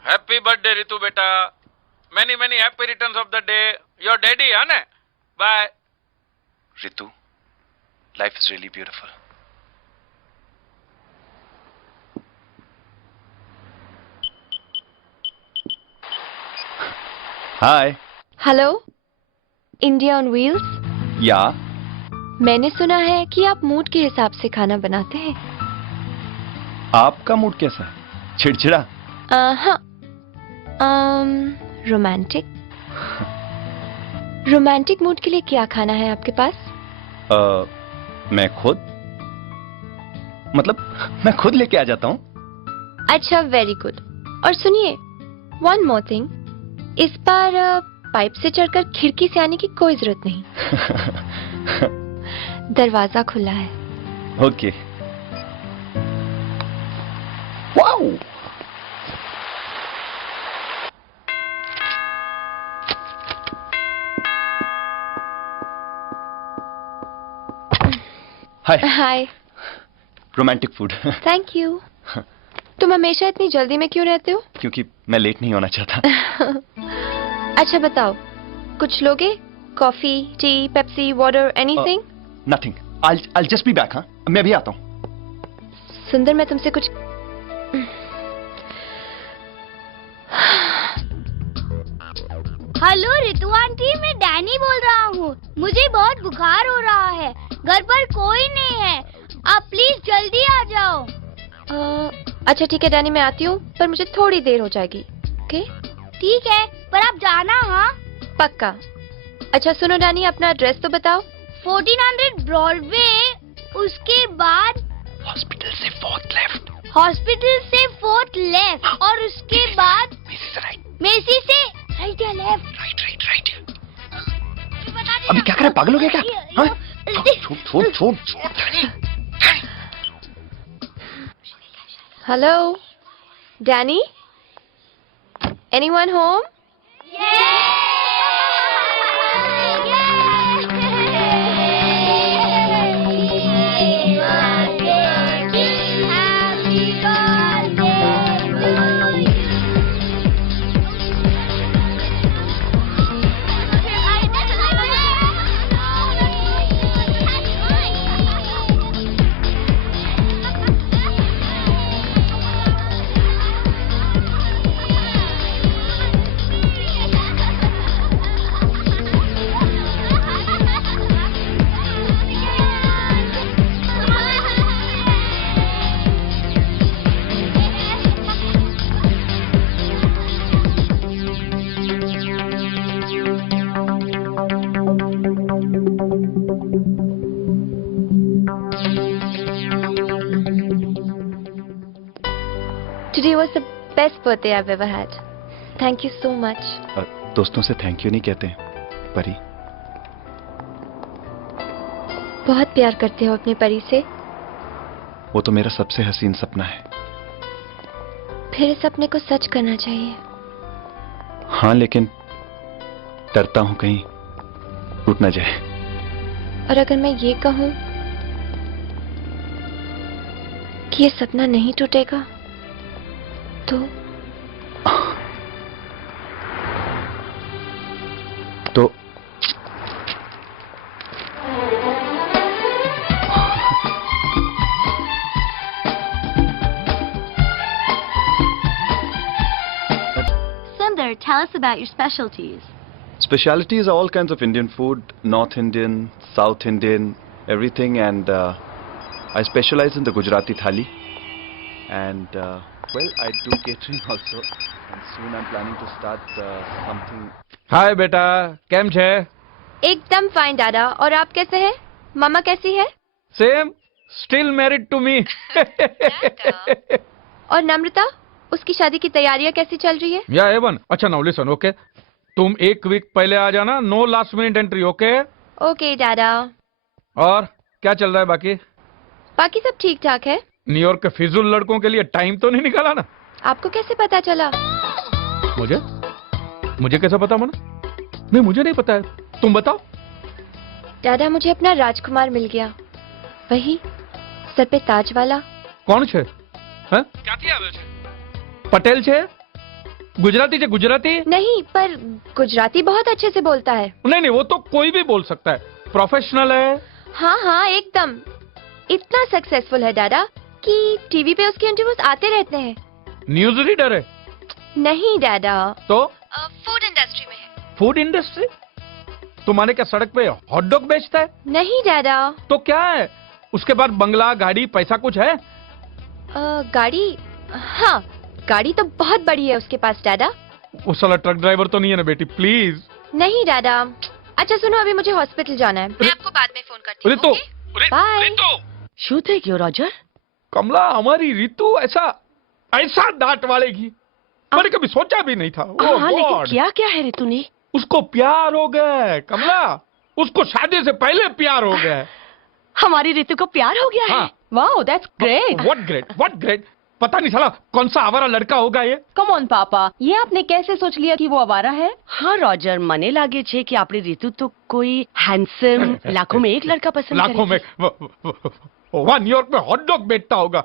Happy birthday Ritu बेटा। Many many happy returns of the day. Your daddy है ना? Bye. Ritu, life is really beautiful. Hi. Hello, India on wheels. या मैंने सुना है कि आप mood के हिसाब से खाना बनाते हैं। आपका मूड कैसा है? चिड़चिड़ा? हाँ, रोमांटिक। रोमांटिक मूड के लिए क्या खाना है आपके पास? मैं खुद लेके आ जाता हूँ। अच्छा, वेरी गुड। और सुनिए, वन मोर थिंग, इस बार पाइप से चढ़कर खिड़की से आने की कोई जरूरत नहीं। दरवाजा खुला है। Okay. Wow! Hi. Hi. Romantic food. Thank you. तुम हमेशा इतनी जल्दी में क्यों रहते हो? क्योंकि मैं लेट नहीं होना चाहता। अच्छा बताओ, कुछ लोगे? Coffee, T, Pepsi, water, anything? Nothing. I'll just be back, हाँ? मैं भी आता हूँ। सुंदर, मैं तुमसे कुछ... हेलो रितु आंटी, मैं डैनी बोल रहा हूँ। मुझे बहुत बुखार हो रहा है। घर पर कोई नहीं है। आप प्लीज जल्दी आ जाओ। अच्छा ठीक है डैनी, मैं आती हूँ, पर मुझे थोड़ी देर हो जाएगी। ओके? ठीक है, पर आप जाना। हाँ, पक्का। अच्छा सुनो डैनी, अपना एड्रेस तो बताओ। 1400 ब्रॉडवे, उसके बाद हॉस्पिटल से 4th लेफ्ट। हॉस्पिटल से 4th लेफ्ट, और उसके बाद मेसी से राइट। मेसी से राइट या लेफ्ट? राइट। अभी क्या कर रहा है? पागल हो गया क्या? हाँ? छोड़। Hello Danny, anyone home? Today was the best birthday I've ever had. Thank you so much. दोस्तों से थैंक यू नहीं कहते परी। बहुत प्यार करते हो अपने परी से। वो तो मेरा सबसे हसीन सपना है। फिर इस सपने को सच करना चाहिए। हाँ, लेकिन डरता हूं कहीं टूट ना जाए। और अगर मैं ये कहूं कि ये सपना नहीं टूटेगा तो Sundar, tell us about your specialties. Specialities are all kinds of Indian food, North Indian, South Indian, everything, and I specialize in the Gujarati thali, and well, I do catering also, and soon I'm planning to start something. हाय बेटा, केम छे? एकदम fine दादा। और आप कैसे हैं? मामा कैसी है? Same, still married to me. और नम्रता, उसकी शादी की तैयारियां कैसी चल रही है? या एवन। अच्छा नाउ लिसन, ओके? तुम एक वीक पहले आ जाना, no last minute entry, okay? Okay दादा। और क्या चल रहा है बाकी? बाकी सब ठीक ठाक है। न्यूयॉर्क के फिजूल लड़कों के लिए टाइम तो नहीं निकाला ना? आपको कैसे पता चला? मुझे कैसे पता मना? नहीं, मुझे नहीं पता है, तुम बताओ। दादा, मुझे अपना राजकुमार मिल गया, वही सर पे ताज वाला। कौन छे? हैं? पटेल छे? गुजराती छे? गुजराती नहीं, पर गुजराती बहुत अच्छे से बोलता है। नहीं, वो तो कोई भी बोल सकता है, प्रोफेशनल है। हाँ हाँ, एकदम। इतना सक्सेसफुल है दादा कि टीवी पे उसके इंटरव्यूज आते रहते हैं। न्यूज रीडर है? नहीं दादा। तो फूड इंडस्ट्री में है। Food industry? तुम्हारे क्या सड़क पे हॉट डॉग बेचता है? नहीं दादा। तो क्या है? उसके बाद बंगला, गाड़ी, पैसा कुछ है? गाड़ी, हाँ गाड़ी तो बहुत बड़ी है उसके पास दादा। वो साला ट्रक ड्राइवर तो नहीं है ना बेटी, प्लीज? नहीं दादा। अच्छा सुनो, अभी मुझे हॉस्पिटल जाना है, मैं आपको बाद में फोन करती हूँ। रितु, बाय। શું થઈ ગયો રોજર? कमला, हमारी रितु ऐसा डांट वालेगी, मैंने कभी सोचा भी नहीं था। Oh हाँ, लेकिन God! क्या क्या है ऋतु ने? उसको प्यार हो गया है कमला, उसको शादी से पहले प्यार हो गया है। हमारी ऋतु को प्यार हो गया है। हाँ। Wow, that's great. What great. पता नहीं साला कौन सा आवारा लड़का होगा ये। कम ऑन पापा, ये आपने कैसे सोच लिया कि वो आवारा है? हाँ रोजर, મને લાગે છે કે આપણી ऋतु तो कोई हैंडसम लाखों में एक लड़का पसंद लाखों में वहाँ न्यूयॉर्क में हॉट डॉग बेचता होगा,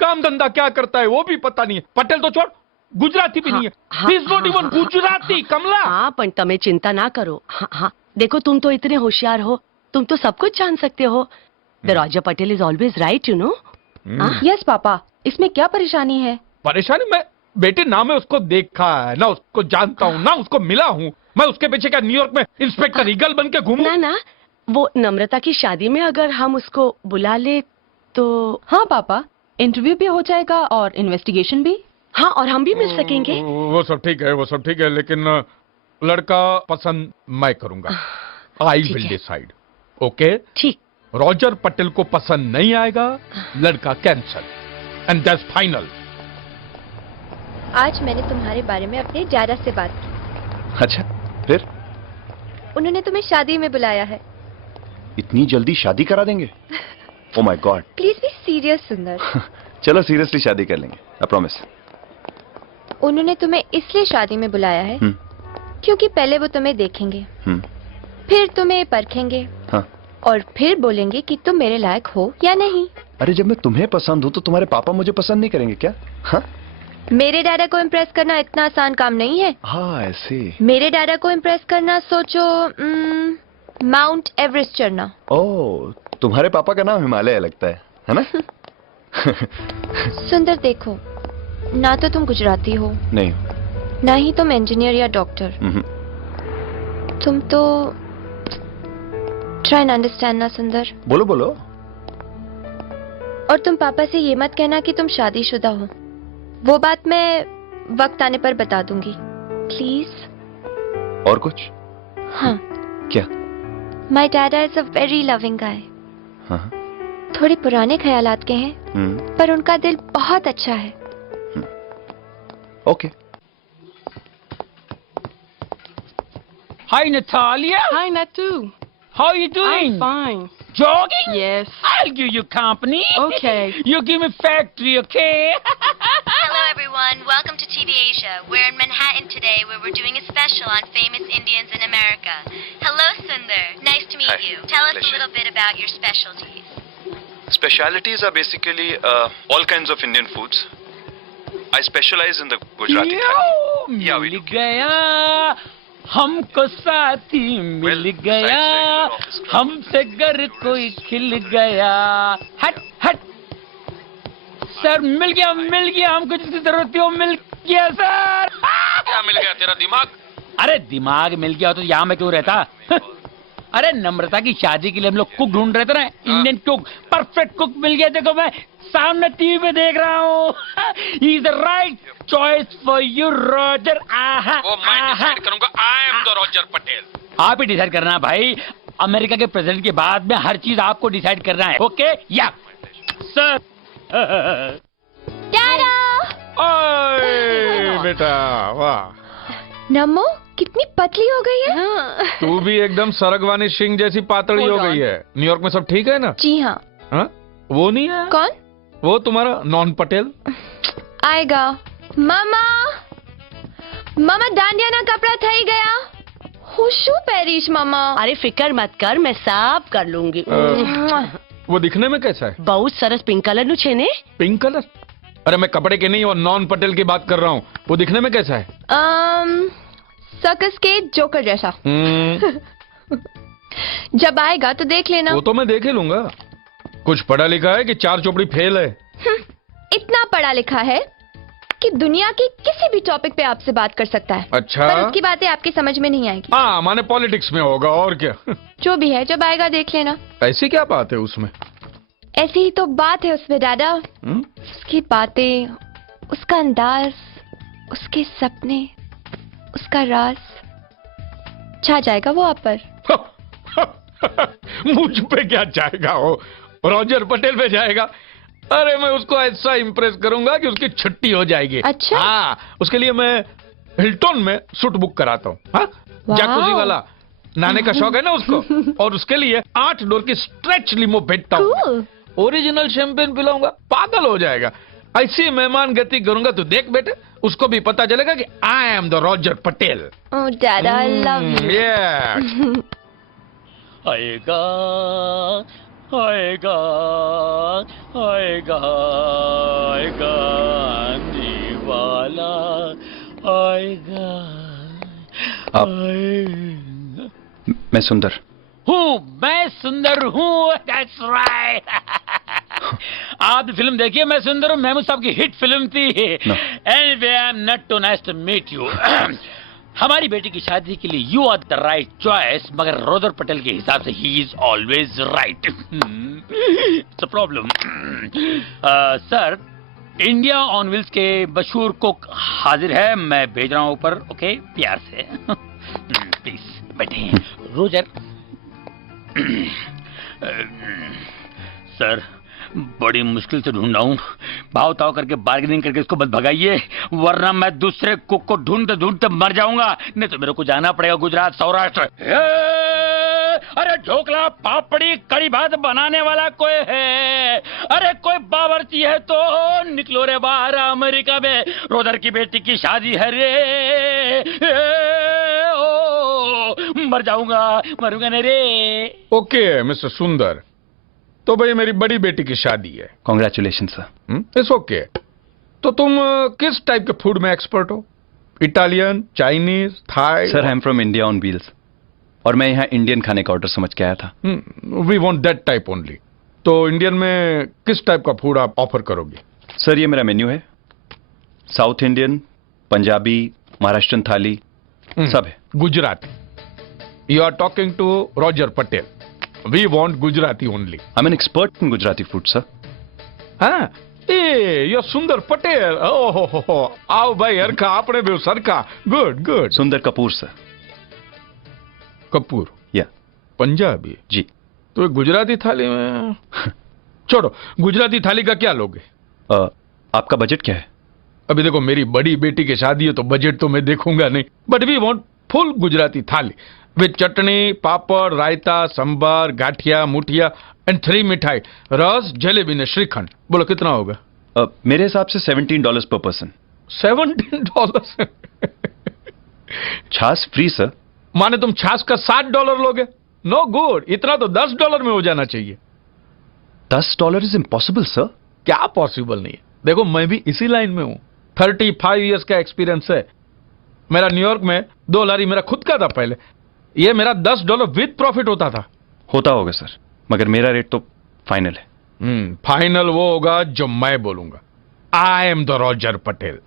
काम धंधा क्या करता है वो भी पता नहीं है। पटेल तो छोड़, गुजराती भी नहीं है। He is not even Gujarati कमला। हाँ, पण તમે चिंता ना करो। हाँ, देखो तुम तो इतने होशियार हो, तुम तो सब कुछ जान सकते हो। The Roger Patel is always right, you know. Yes papa, इसमें क्या परेशानी है? परेशानी? मैं बेटे ना मैं उसको देखा है, ना उसको जानता हूँ, ना उसको मिला हूँ। मैं उसके पीछे क्या न्यूयॉर्क में इंस्पेक्टर ईगल बन के घूमूं? ना, वो नम्रता की शादी में अगर हम उसको बुला ले तो। हाँ पापा, इंटरव्यू भी हो जाएगा और इन्वेस्टिगेशन भी। हाँ, और हम भी मिल सकेंगे। वो सब ठीक है, लेकिन लड़का पसंद मैं करूंगा। I will decide, okay? ठीक। रॉजर पटेल को पसंद नहीं आएगा, लड़का कैंसल, एंड दैट्स फाइनल। आज मैंने तुम्हारे बारे में अपने डैडा से बात की। अच्छा, फिर? उन्होंने तुम्हें शादी में बुलाया है। इतनी जल्दी शादी करा देंगे? Oh my God. Please be serious सुंदर। चलो सीरियसली शादी कर लेंगे, आई प्रॉमिस। उन्होंने तुम्हें इसलिए शादी में बुलाया है क्योंकि पहले वो तुम्हें देखेंगे, फिर तुम्हें परखेंगे, हाँ। और फिर बोलेंगे कि तुम मेरे लायक हो या नहीं। अरे जब मैं तुम्हें पसंद हूँ तो तुम्हारे पापा मुझे पसंद नहीं करेंगे क्या? हाँ? मेरे डैडा को इम्प्रेस करना इतना आसान काम नहीं है। हाँ ऐसे। मेरे डैडा को इम्प्रेस करना सोचो माउंट एवरेस्ट चढ़ना। ओह, तुम्हारे पापा का नाम हिमालय लगता है ना? सुंदर देखो, ना तो तुम गुजराती हो, नहीं, ना ही तुम इंजीनियर या डॉक्टर। तुम तो ट्राई एंड अंडरस्टैंड ना सुंदर। बोलो। और तुम पापा से ये मत कहना कि तुम शादीशुदा हो, वो बात मैं वक्त आने पर बता दूंगी, प्लीज। और कुछ? हाँ। क्या? My dada is a very loving guy. हाँ। थोड़े पुराने ख्यालात के हैं, पर उनका दिल बहुत अच्छा है। Okay. Hi, Natalia. Hi, Natu. How are you doing? I'm fine. Jogging? Yes. I'll give you company. Okay. You give me factory, okay? Hello, everyone. Welcome to TV Asia. We're in Manhattan today where we're doing a special on famous Indians in America. Hello, Sundar. Nice to meet Hi. you. Tell us a Pleasure. little bit about your specialties. Specialities are basically all kinds of Indian foods. I specialize in the Gujarati thali. Yeah, we mill do. गया हमको साथी मिल Well, गया besides regular office crowd, हमसे घर कोई खिल गया. हट हट सर मिल गया हमको जिसकी जरूरत थी वो मिल गया सर. क्या मिल गया तेरा दिमाग? अरे दिमाग मिल गया तो यहाँ मैं क्यों रहता. अरे नम्रता की शादी के लिए हम लोग कुक ढूंढ रहे थे ना, इंडियन कुक. परफेक्ट कुक मिल गया. देखो मैं सामने टीवी पे देख रहा हूँ. He is the right choice for you Roger. वो मैं डिसाइड करूंगा. I am the Roger Patel. आप ही डिसाइड करना भाई. अमेरिका के प्रेसिडेंट के बाद में हर चीज आपको डिसाइड करना है. ओके या सर. टाटा। ओए बेटा वाह, नमो कितनी पतली हो गई है. तू भी एकदम सरगवानी सिंह जैसी पातड़ी हो गई है. न्यूयॉर्क में सब ठीक है ना? जी हाँ. हाँ? वो नहीं है? कौन? वो तुम्हारा नॉन पटेल. आएगा. मामा मामा डांडिया ना कपड़ा થઈ ગયા. હું શું પહેરીશ મામા? अरे फिकर मत कर, मैं सब कर लूंगी. वो दिखने में कैसा है? बहुत सरस पिंक कलर नु छे ने. Pink colour? अरे मैं कपड़े के नहीं और नॉन पटेल की बात कर रहा हूँ. वो दिखने में कैसा है? सर्कस के जोकर जैसा. जब आएगा तो देख लेना. वो तो मैं देख ही लूंगा. कुछ पढ़ा लिखा है कि चार चौपड़ी फेल है? इतना पढ़ा लिखा है कि दुनिया की किसी भी टॉपिक पे आपसे बात कर सकता है. अच्छा. पर उसकी बातें आपकी समझ में नहीं आएगी. हाँ माने पॉलिटिक्स में होगा और क्या. जो भी है, जब आएगा देख लेना. ऐसी क्या बात है उसमें? ऐसी ही तो बात है उसमें दादा. उसकी बातें, उसका अंदाज, उसके सपने, उसका राज छा जाएगा वो आप पर. मुझ पे क्या जाएगा वो? रॉजर पटेल पे जाएगा. अरे मैं उसको ऐसा इम्प्रेस करूंगा कि उसकी छुट्टी हो जाएगी. अच्छा? हाँ, उसके लिए मैं हिल्टन में सूट बुक कराता हूँ. हाँ, जैकुजी वाला. नहाने का शौक है ना उसको. और उसके लिए 8 डोर की स्ट्रेच लिमो भेजता हूँ. Cool. ओरिजिनल शैंपेन पिलाऊंगा. पागल हो जाएगा. ऐसी मेहमान गति करूंगा तो देख बेटे, उसको भी पता चलेगा कि I am the Roger Patel. Oh, Dad, I love you. Yeah. आएगा आएगा आएगा आएगा दीवाला आएगा. आएगा. मैं सुंदर मैं सुंदर हूँ. That's right. आप फिल्म देखिए मैं सुंदर हूँ. महमूद साहब की हिट फिल्म थी. Anyway, I'm not too nice to meet you. हमारी बेटी की शादी के लिए you are the right choice, मगर रोजर पटेल के हिसाब से ही is always right. It's a problem. Sir, India on wheels के मशहूर कुक हाजिर है. मैं भेज रहा हूँ ऊपर. ओके, प्यार से. प्लीज बैठे. रोजर. सर, बड़ी मुश्किल से ढूंढा हूँ. भाव ताव करके बार्गेनिंग करके इसको मत भगाइए, वरना मैं दूसरे कुक को ढूंढते ढूंढते मर जाऊंगा. नहीं तो मेरे को जाना पड़ेगा गुजरात, सौराष्ट्र. अरे ढोकला, पापड़ी, कड़ी भात बनाने वाला कोई है? अरे कोई बावर्ची है तो निकलो रे बाहर. अमेरिका में रोजर की बेटी की शादी है रे. मर जाऊंगा, मरूंगा नहीं रे. ओके मिस्टर सुंदर, तो भाई मेरी बड़ी बेटी की शादी है. Congratulation sir. It's okay. तो तुम किस टाइप के फूड में एक्सपर्ट हो? Italian, Chinese, Thai? Sir, I am from India on wheels और मैं यहाँ इंडियन खाने का ऑर्डर समझ के आया था. We want that type only. तो इंडियन में किस टाइप का फूड आप ऑफर करोगे? सर, ये मेरा मेन्यू है. साउथ इंडियन, पंजाबी, महाराष्ट्रन थाली सब है. Gujarati. You are talking to Roger Patel. We want Gujarati only. I am an expert in Gujarati food sir. हाँ, यू सुंदर पटेल. ओहो, आओ भाई हरखा, आपने भी सरखा. Good good. सुंदर कपूर सर. कपूर? या. पंजाबी? जी. तो गुजराती थाली में छोड़ो. गुजराती थाली का क्या लोगे? आपका बजट क्या है? अभी देखो मेरी बड़ी बेटी की शादी है तो बजट तो मैं देखूंगा नहीं, but we want full Gujarati thali with चटनी, पापड़, रायता, संभार, गाठिया, मुठिया एंड 3 मिठाई, रस, जलेबी ने श्रीखंड। बोलो कितना होगा? मेरे हिसाब से $17 पर पर्सन। $17? छाछ फ्री सर। माने तुम छाछ का $60 लोगे? नो गुड, इतना तो $10 में हो जाना चाहिए। $10 इज इम्पॉसिबल सर। क्या पॉसिबल नहीं है? देखो मैं भी इसी लाइन में हूं, 35 इयर्स का एक्सपीरियंस है। मेरा न्यूयॉर्क में 2 लारी मेरा खुद का था पहले, ये मेरा $10 विद प्रॉफिट होता था। होता होगा सर, मगर मेरा रेट तो फाइनल है। फाइनल वो होगा जो मैं बोलूंगा। I am the Roger Patel.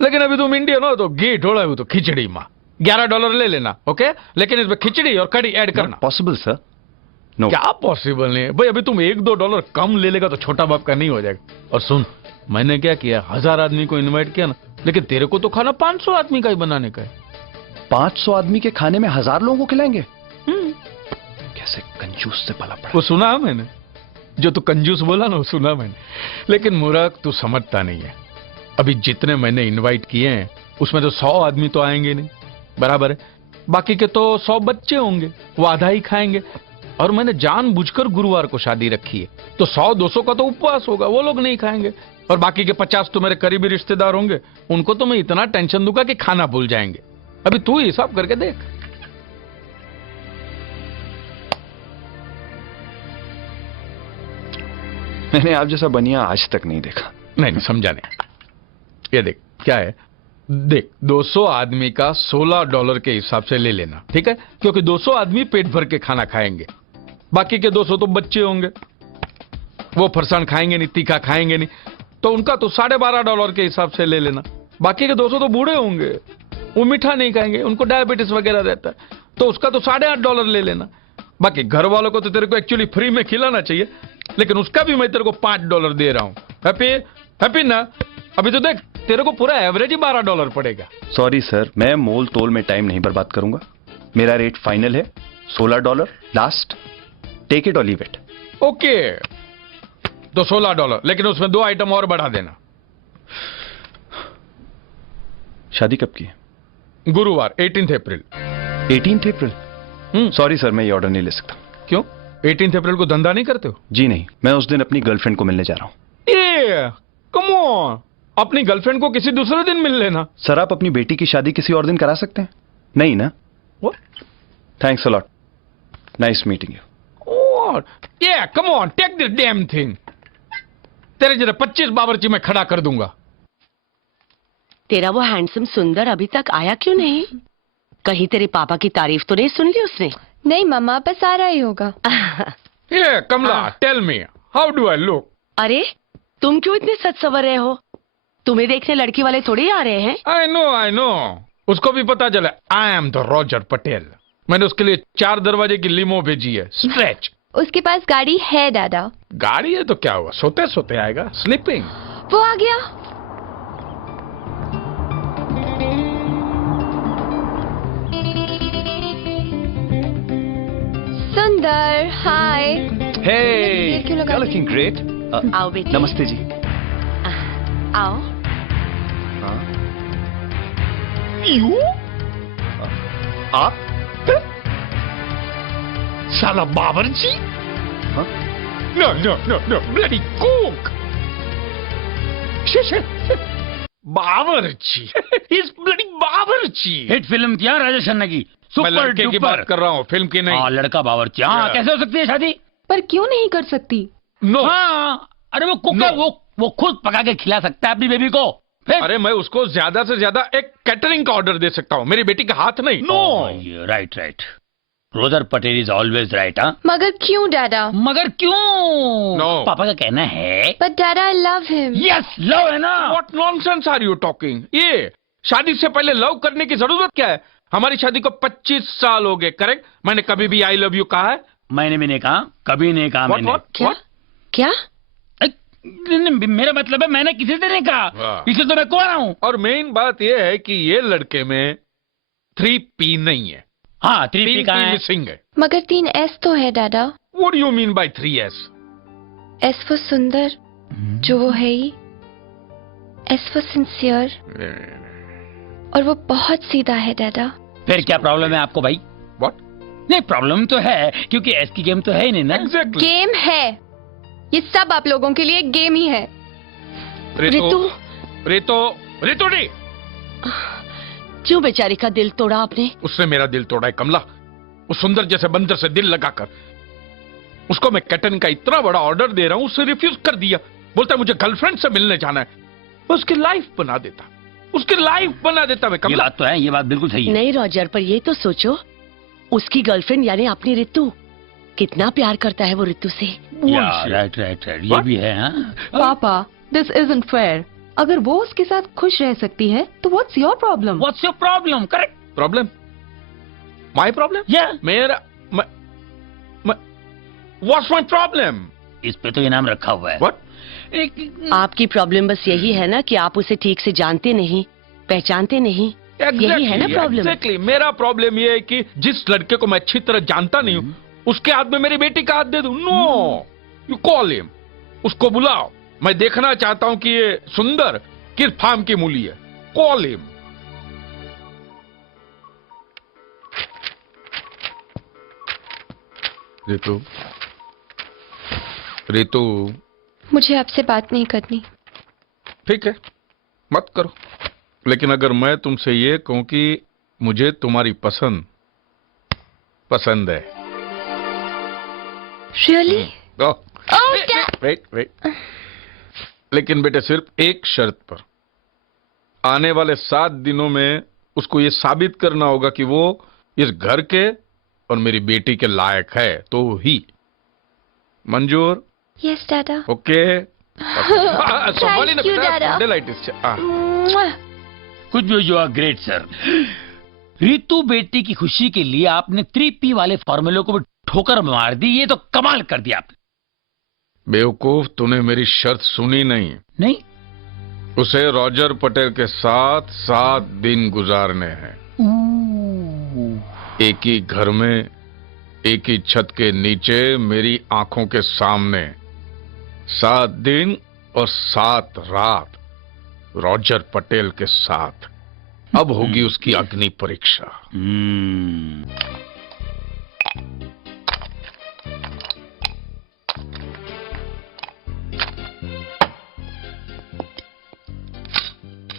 लेकिन अभी तुम इंडियन हो तो घी ढोला हो तो खिचड़ी माँ, $11 ले लेना, ओके? लेकिन इसमें खिचड़ी और कड़ी ऐड करना। Possible sir. नो। क्या पॉसिबल नहीं है भाई? अभी तुम $1-2 कम ले लेगा तो छोटा बाप का नहीं हो जाएगा। और सुन, मैंने क्या किया, 1000 आदमी को इनवाइट किया ना, लेकिन तेरे को तो खाना 500 आदमी का ही बनाने का है। 500 आदमी के खाने में 1000 लोगों को खिलाएंगे? कैसे कंजूस से पला पड़ा। वो सुना है मैंने, जो तू कंजूस बोला ना वो सुना मैंने। लेकिन मूर्ख तू समझता नहीं है, अभी जितने मैंने इनवाइट किए हैं उसमें तो 100 आदमी तो आएंगे नहीं, बराबर है? बाकी के तो 100 बच्चे होंगे, वो आधा ही खाएंगे। और मैंने जानबूझकर गुरुवार को शादी रखी है, तो 100-200 का तो उपवास होगा, वो लोग नहीं खाएंगे। और बाकी के 50 तो मेरे करीबी रिश्तेदार होंगे, उनको तो मैं इतना टेंशन दूंगा कि खाना भूल जाएंगे। अभी तू ही हिसाब करके देख। मैंने आप जैसा बनिया आज तक नहीं देखा। नहीं समझा नहीं। ये देख क्या है, देख 200 आदमी का $16 के हिसाब से ले लेना, ठीक है? क्योंकि 200 आदमी पेट भर के खाना खाएंगे, बाकी के 200 तो बच्चे होंगे, वो फरसाण खाएंगे नहीं, तीखा खाएंगे नहीं, तो उनका तो $12.5 के हिसाब से ले लेना। बाकी के 200 तो बूढ़े होंगे, वो मीठा नहीं खाएंगे, उनको डायबिटीज वगैरह रहता है, तो उसका तो $8.5 ले लेना। बाकी घर वालों को तो तेरे को एक्चुअली फ्री में खिलाना चाहिए, लेकिन उसका भी मैं तेरे को $5 दे रहा हूं। हैप्पी ना? अभी तो देख तेरे को पूरा एवरेज ही $12 पड़ेगा। सॉरी सर, मैं मोल तोल में टाइम नहीं बर्बाद करूंगा। मेरा रेट फाइनल है $16 लास्ट, टेक इट और लीव इट। ओके, तो $16, लेकिन उसमें 2 आइटम और बढ़ा देना। शादी कब की है? गुरुवार 18 अप्रैल। 18 अप्रैल? सॉरी सर, मैं ये ऑर्डर नहीं ले सकता। क्यों? 18 अप्रैल को धंधा नहीं करते हो? जी नहीं, मैं उस दिन अपनी गर्लफ्रेंड को मिलने जा रहा हूँ। कम ऑन, अपनी गर्लफ्रेंड को किसी दूसरे दिन मिल लेना। सर आप अपनी बेटी की शादी किसी और दिन करा सकते हैं? नहीं ना? Thanks a lot, nice meeting you. Come on, take this damn thing. तेरे जरा 25 बावर्ची मैं खड़ा कर दूंगा। तेरा वो हैंडसम सुंदर अभी तक आया क्यों नहीं? कहीं तेरे पापा की तारीफ तो नहीं सुन ली उसने? नहीं मम्मा, बस आ रहा ही होगा। Kamala, tell me how do I look? अरे तुम क्यों इतने सच सवर रहे हो? तुम्हें देखने लड़की वाले थोड़ी आ रहे हैं। आई नो, उसको भी पता चला I am the Roger Patel. मैंने उसके लिए 4 दरवाजे की लिमो भेजी है, स्ट्रेच। उसके पास गाड़ी है दादा। गाड़ी है तो क्या हुआ, सोते सोते आएगा, स्लीपिंग। वो आ गया। सुंदर, हाय। हे, क्यों लगा? you're looking great. आओ बेटी। नमस्ते जी। आओ। आप? साला बावर्ची? हाँ? No, bloody cook. बावर्ची, इस bloody बावर्ची। हिट फिल्म क्या राजेश खन्ना की? मैं सुपर लड़के की बात डुपर। कर रहा हूँ, फिल्म की नहीं। हाँ, लड़का बावर्ची। हाँ, Yeah. कैसे हो सकती है शादी? पर क्यों नहीं कर सकती? नो। हाँ, अरे वो कुक है, No. वो खुद पका के खिला सकता है अपनी बेबी को। फिर अरे मैं उसको ज्यादा से ज्यादा एक कैटरिंग का ऑर्डर दे सकता हूँ, मेरी बेटी का हाथ नहीं। No. Right. Roger Patel is always right. हाँ, मगर क्यों दादा? मगर क्यों? No. पापा का कहना है। बट दादा I love him. Yes, love है ना। What nonsense are you talking? ये शादी से पहले लव करने की जरूरत क्या है? हमारी शादी को 25 साल हो गए, करेक्ट? मैंने कभी भी आई लव यू कहा है? मैंने भी नहीं कहा, कभी नहीं कहा। मैंने क्या? मेरा मतलब है मैंने किसी से नहीं कहा, हाँ। इसलिए तो मैं कह रहा हूँ। और मेन बात यह है कि ये लड़के में 3P नहीं है। हाँ, 3P 3P कहाँ है? मिसिंग है। मगर 3S तो है दादा। What do you mean by 3S? S for सुंदर, जो वो है ही। एस फॉर सिंसियर, और वो बहुत सीधा है दादा। फिर क्या प्रॉब्लम है आपको भाई? व्हाट? नहीं प्रॉब्लम तो है, क्योंकि एस की गेम तो है ही नहीं ना। एग्जैक्टली। गेम है, ये सब आप लोगों के लिए एक गेम ही है। रितु, रितु, रितु नहीं। क्यों बेचारी का दिल तोड़ा आपने? उसने मेरा दिल तोड़ा है कमला, उस सुंदर जैसे बंदर से दिल लगाकर। उसको मैं कैटन का इतना बड़ा ऑर्डर दे रहा हूं, उसने रिफ्यूज कर दिया। बोलता है मुझे गर्लफ्रेंड से मिलने जाना है। मैं उसकी लाइफ बना देता, उसकी लाइफ बना देता मैं ये कमला। बात तो है, ये बात बिल्कुल सही है। नहीं रॉजर, पर ये तो सोचो, उसकी गर्लफ्रेंड यानी अपनी रितु, कितना प्यार करता है वो रितु से। राइट राइट राइट, ये भी है। हाँ पापा, दिस इजंट फेयर। अगर वो उसके साथ खुश रह सकती है तो what's your problem? What's your problem? Correct. Problem? My problem? या मेरा व्हाट्स माय प्रॉब्लम? इस पे तो इनाम रखा हुआ है। व्हाट? आपकी प्रॉब्लम बस यही है ना कि आप उसे ठीक से जानते नहीं, पहचानते नहीं। यही है ना प्रॉब्लम? एग्जैक्टली। मेरा प्रॉब्लम ये है कि जिस लड़के को मैं अच्छी तरह जानता नहीं हूँ, उसके हाथ में मेरी बेटी का हाथ दे दूं। नो, यू कॉल हिम, उसको बुलाओ। मैं देखना चाहता हूं कि ये सुंदर किस फार्म की मूली है। Call him. रितु, रितु, मुझे आपसे बात नहीं करनी। ठीक है, मत करो। लेकिन अगर मैं तुमसे ये कहूं कि मुझे तुम्हारी पसंद है। रियली? Wait wait. लेकिन बेटे सिर्फ एक शर्त पर। आने वाले 7 दिनों में उसको ये साबित करना होगा कि वो इस घर के और मेरी बेटी के लायक है, तो ही। मंजूर? यस दादा। ओके। Thank you, Dada. कुछ भी, you are great sir. Ritu बेटी की खुशी के लिए आपने 3P वाले फॉर्मूले को भी ठोकर मार दी। ये तो कमाल कर दिया आपने। बेवकूफ, तूने मेरी शर्त सुनी नहीं। नहीं? उसे रॉजर पटेल के साथ 7 दिन गुजारने हैं। एक ही घर में, एक ही छत के नीचे, मेरी आंखों के सामने। 7 दिन और 7 रात रॉजर पटेल के साथ। अब होगी उसकी अग्नि परीक्षा।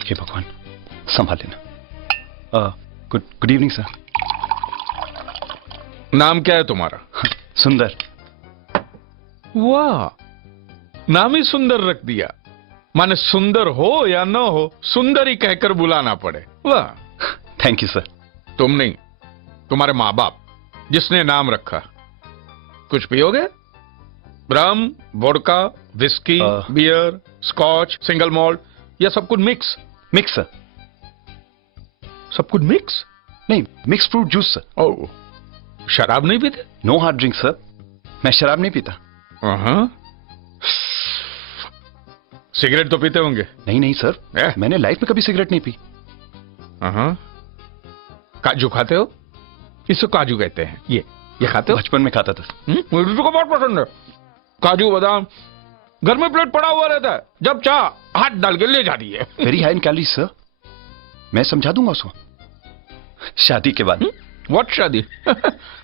हे भगवान, संभाल लेना। Good evening sir. नाम क्या है तुम्हारा? सुंदर। वाह, नाम ही सुंदर रख दिया। माने सुंदर हो या न हो, सुंदर ही कहकर बुलाना पड़े। वाह। Thank you sir. तुम नहीं, तुम्हारे माँ बाप, जिसने नाम रखा। कुछ पियोगे? Rum, vodka, whisky, beer, scotch, single malt, या सब कुछ मिक्स? Mix sir. सब कुछ मिक्स? नहीं, mix fruit juice sir. Oh, शराब नहीं पीते? No hard drink sir. मैं शराब नहीं पीता। सिगरेट तो पीते होंगे? नहीं नहीं सर, मैंने लाइफ में कभी सिगरेट नहीं पी। काजू खाते हो? इसको काजू कहते हैं। ये खाते हो? बचपन में खाता था। मुझे तो बहुत पसंद है काजू बादाम। घर में प्लेट पड़ा हुआ रहता है, जब चाह हाथ डाल के ले जा रही है। Very high in calories sir. मैं समझा दूंगा उसको शादी के बाद। व्हाट शादी?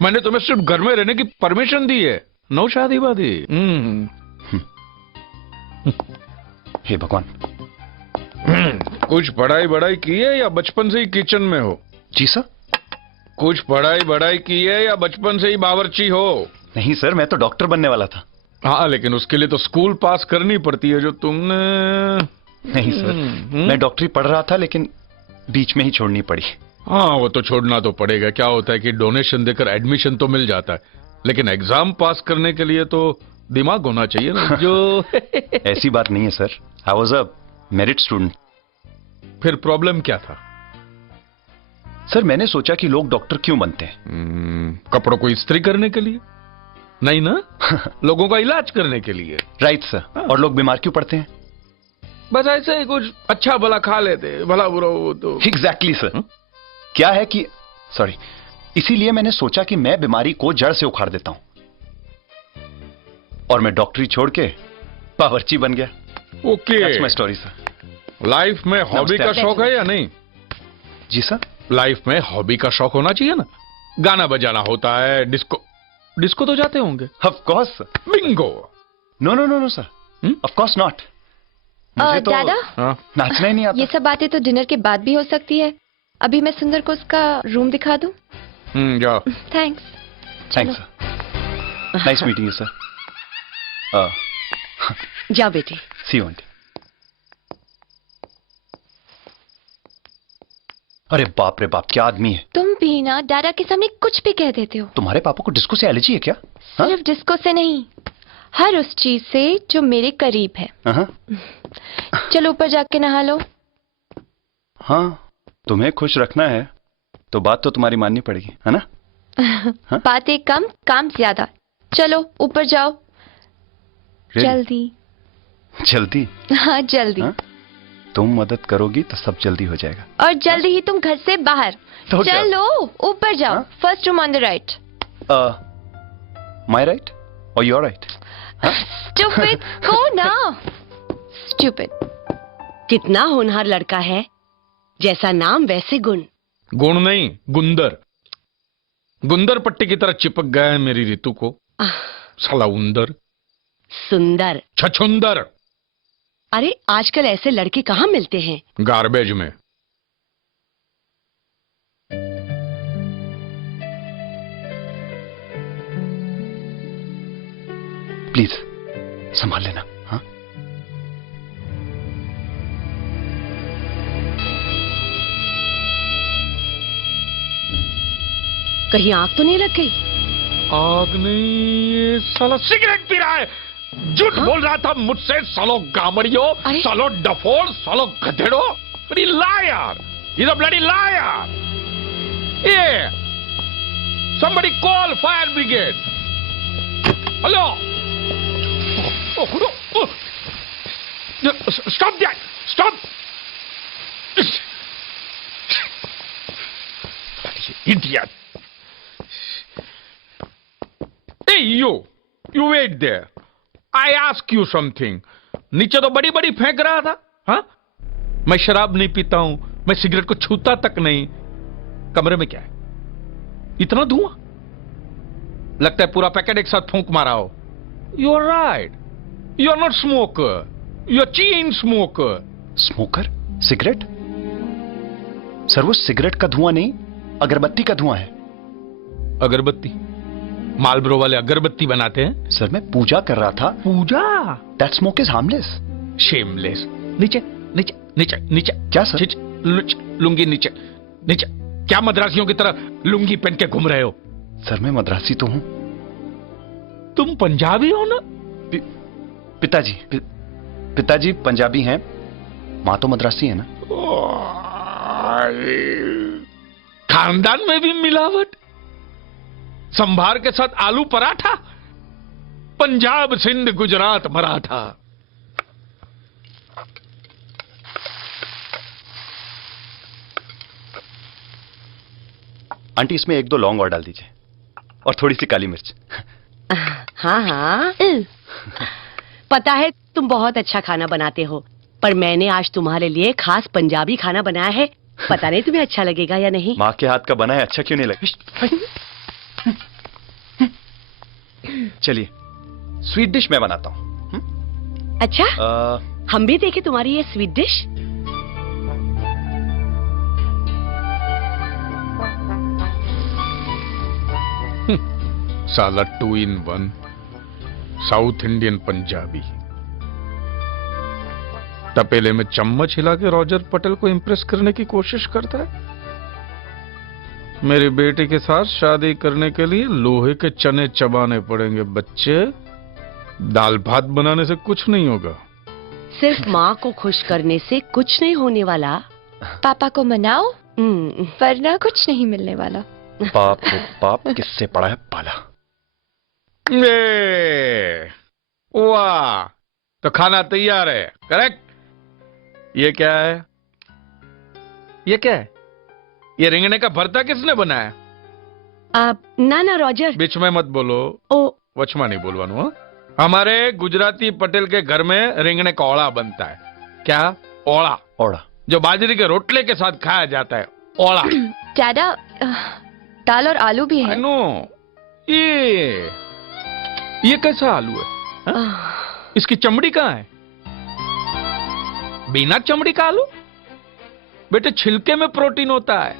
मैंने तुम्हें सिर्फ घर में रहने की परमिशन दी है, नो शादी वादी। हे भगवान। कुछ पढ़ाई की है या बचपन से ही किचन में हो? जी सर। कुछ पढ़ाई की है या बचपन से ही बावर्ची हो? नहीं सर, मैं तो डॉक्टर बनने वाला था। हाँ, लेकिन उसके लिए तो स्कूल पास करनी पड़ती है, जो तुमने। नहीं सर, मैं डॉक्टरी पढ़ रहा था, लेकिन बीच में ही छोड़नी पड़ी। हाँ, वो तो छोड़ना तो पड़ेगा। क्या होता है कि डोनेशन देकर एडमिशन तो मिल जाता है, लेकिन एग्जाम पास करने के लिए तो दिमाग होना चाहिए ना। जो ऐसी बात नहीं है sir, I was a merit student. फिर प्रॉब्लम क्या था? सर, मैंने सोचा कि लोग डॉक्टर क्यों बनते हैं? कपड़ों को इस्त्री करने के लिए? नहीं ना, लोगों का इलाज करने के लिए। Right sir. और लोग बीमार क्यों पड़ते हैं? बस ऐसे ही कुछ अच्छा भला खा लेते, भला बुरा हो तो। Exactly sir. क्या है कि सॉरी, इसीलिए मैंने सोचा कि मैं बीमारी को जड़ से उखाड़ देता हूं, और मैं डॉक्टरी छोड़ के बावर्ची बन गया। Okay, that's my story sir. Life में हॉबी का नमस्ते। शौक है या नहीं? जी सर। लाइफ में हॉबी का शौक होना चाहिए ना। गाना बजाना होता है, डिस्को तो जाते होंगे। Of course sir. Bingo. No no no no sir, of course not. मुझे तो दादा हाँ? नाचना ही नहीं आता। ये सब बातें तो डिनर के बाद भी हो सकती है। अभी मैं सुंदर को उसका रूम दिखा दूं? जाओ। Thanks. Thanks sir. Nice meeting you sir. जाओ बेटी। सी यू आंटी। अरे बाप रे बाप, क्या आदमी है। तुम भी ना दादा के सामने कुछ भी कह देते हो। तुम्हारे पापा को डिस्को से एलर्जी है क्या? सिर्फ डिस्को से नहीं, हर उस चीज से जो मेरे करीब है। हाँ चलो ऊपर जाके नहा लो। हाँ, तुम्हें खुश रखना है तो बात तो तुम्हारी माननी पड़ेगी, है ना? हाँ? बातें कम, काम ज्यादा। चलो ऊपर जाओ। Really? जल्दी। जल्दी? हाँ जल्दी। हाँ? तुम मदद करोगी तो सब जल्दी हो जाएगा। और जल्दी ही तुम घर से बाहर। तो क्या? चलो ऊपर जाओ। हाँ? First room on the right. My right और योर राइट? स्टूपिड, गो ना। स्टूपिड। कितना होनहार लड़का है, जैसा नाम वैसे गुण। गुण नहीं, गुंदर। गुंदर पट्टी की तरह चिपक गया है मेरी रितु को। साला उंदर। सुंदर। छछुंदर। अरे आजकल ऐसे लड़के कहाँ मिलते हैं? गार्बेज में। प्लीज संभाल लेना। हाँ? कहीं आग तो नहीं लग गई? आग नहीं, ये साला सिगरेट पी रहा है। झूठ बोल रहा था मुझसे। सालो गामड़ियो, अरे? सालो डफोड़, सालो गधेड़ो। बड़ी lawyer. He's a bloody liar. Yeah. Somebody call fire brigade. Hello. Stop that. Stop. Bloody idiot. Hey, you wait there. I ask you something. नीचे तो बड़ी बड़ी फेंक रहा था। हाँ? मैं शराब नहीं पीता हूं, मैं सिगरेट को छूता तक नहीं। कमरे में क्या है? इतना धुआं? लगता है पूरा पैकेट एक साथ फूंक मारा हो। You are right, you are not smoker, you are chain smoker. Smoker? Cigarette? Sir वो सिगरेट का धुआं नहीं, अगरबत्ती का धुआं है। अगरबत्ती? मालब्रो वाले अगरबत्ती बनाते हैं। सर मैं पूजा कर रहा था। पूजा? That smoke is harmless. Shameless. नीचे नीचे नीचे नीचे। क्या सर? लुंगी नीचे नीचे। क्या मद्रासियों की तरह लुंगी पहन के घूम रहे हो? सर मैं मद्रासी तो हूं। तुम पंजाबी हो ना? पिताजी पंजाबी हैं, माँ तो मद्रासी है ना। खानदान में भी मिलावट। संभार के साथ आलू पराठा। पंजाब, सिंध, गुजरात, मराठा। आंटी इसमें 1-2 लौंग और डाल दीजिए और थोड़ी सी काली मिर्च। हाँ हाँ। पता है तुम बहुत अच्छा खाना बनाते हो, पर मैंने आज तुम्हारे लिए खास पंजाबी खाना बनाया है। पता नहीं तुम्हें अच्छा लगेगा या नहीं। माँ के हाथ का बना है, अच्छा क्यों नहीं लगे? चलिए स्वीट डिश मैं बनाता हूँ। अच्छा, हम भी देखें तुम्हारी ये स्वीट डिश। साला 2 in 1, साउथ इंडियन पंजाबी। तपेले में चम्मच हिला के रॉजर पटेल को इंप्रेस करने की कोशिश करता है। मेरी बेटी के साथ शादी करने के लिए लोहे के चने चबाने पड़ेंगे बच्चे। दाल भात बनाने से कुछ नहीं होगा। सिर्फ माँ को खुश करने से कुछ नहीं होने वाला। पापा को मनाओ, वरना कुछ नहीं मिलने वाला। बाप रे बाप, किससे पड़ा है पाला। वाह, तो खाना तैयार है। करेक्ट। ये क्या है? ये क्या है? ये रिंगने का भरता किसने बनाया? ना ना रॉजर, बीच में मत बोलो। ओ वचमा नहीं बोलवानू। हाँ? हमारे गुजराती पटेल के घर में रिंगने का ओड़ा बनता है। क्या? ओड़ा। ओड़ा। जो बाजरे के रोटले के साथ खाया जाता है, ओड़ा। डैडा दाल और आलू भी है। नो, ये कैसा आलू है? इसकी चमड़ी कहाँ है? बिना चमड़ी का आलू? बेटे छिलके में प्रोटीन होता है।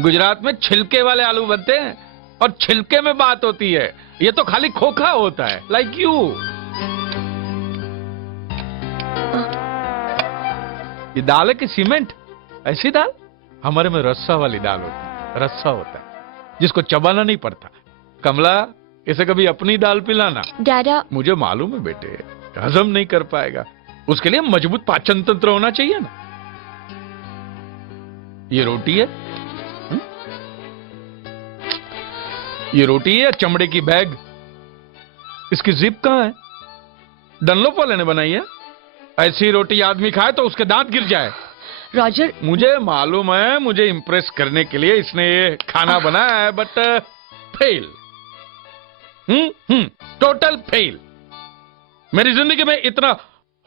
गुजरात में छिलके वाले आलू बनते हैं और छिलके में बात होती है। ये तो खाली खोखा होता है, लाइक यू। ये दाल है कि सीमेंट? ऐसी दाल? हमारे में रस्सा वाली दाल होती है, रस्सा होता है जिसको चबाना नहीं पड़ता। कमला, इसे कभी अपनी दाल पिलाना। डैडा मुझे मालूम है बेटे, हजम नहीं कर पाएगा, उसके लिए मजबूत पाचन तंत्र होना चाहिए ना। ये रोटी है? ये रोटी है, चमड़े की बैग। इसकी जिप कहां है? डनलोप वाले ने बनाई है। ऐसी रोटी आदमी खाए तो उसके दांत गिर जाए। रॉजर, मुझे मालूम है, मुझे इंप्रेस करने के लिए इसने ये खाना बनाया है, बट फेल। Total fail. मेरी जिंदगी में इतना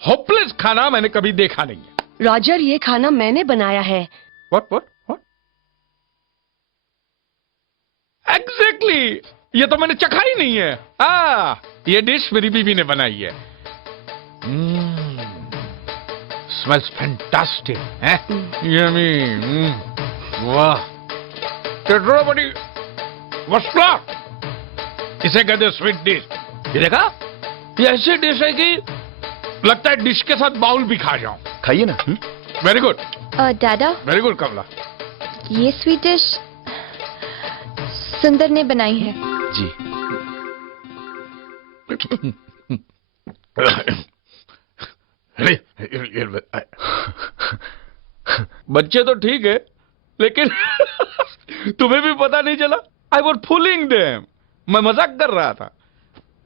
होपलेस खाना मैंने कभी देखा नहीं है। रॉजर, ये खाना मैंने बनाया है। व्हाट? एग्जैक्टली, ये तो मैंने चखा ही नहीं है। ये डिश मेरी बीवी ने बनाई है। स्मेल्स फैंटास्टिक है। यम्मी। वाह, कितना बड़ी वस्ला। इसे कहते स्वीट डिश। ये देखा, ये ऐसी डिश है कि लगता है डिश के साथ बाउल भी खा जाऊं। खाइए ना। वेरी गुड डैडा, वेरी गुड कमला। ये स्वीट डिश सुंदर ने बनाई है। जी। बच्चे तो ठीक है, लेकिन तुम्हें भी पता नहीं चला। I was fooling them. मैं मजाक कर रहा था।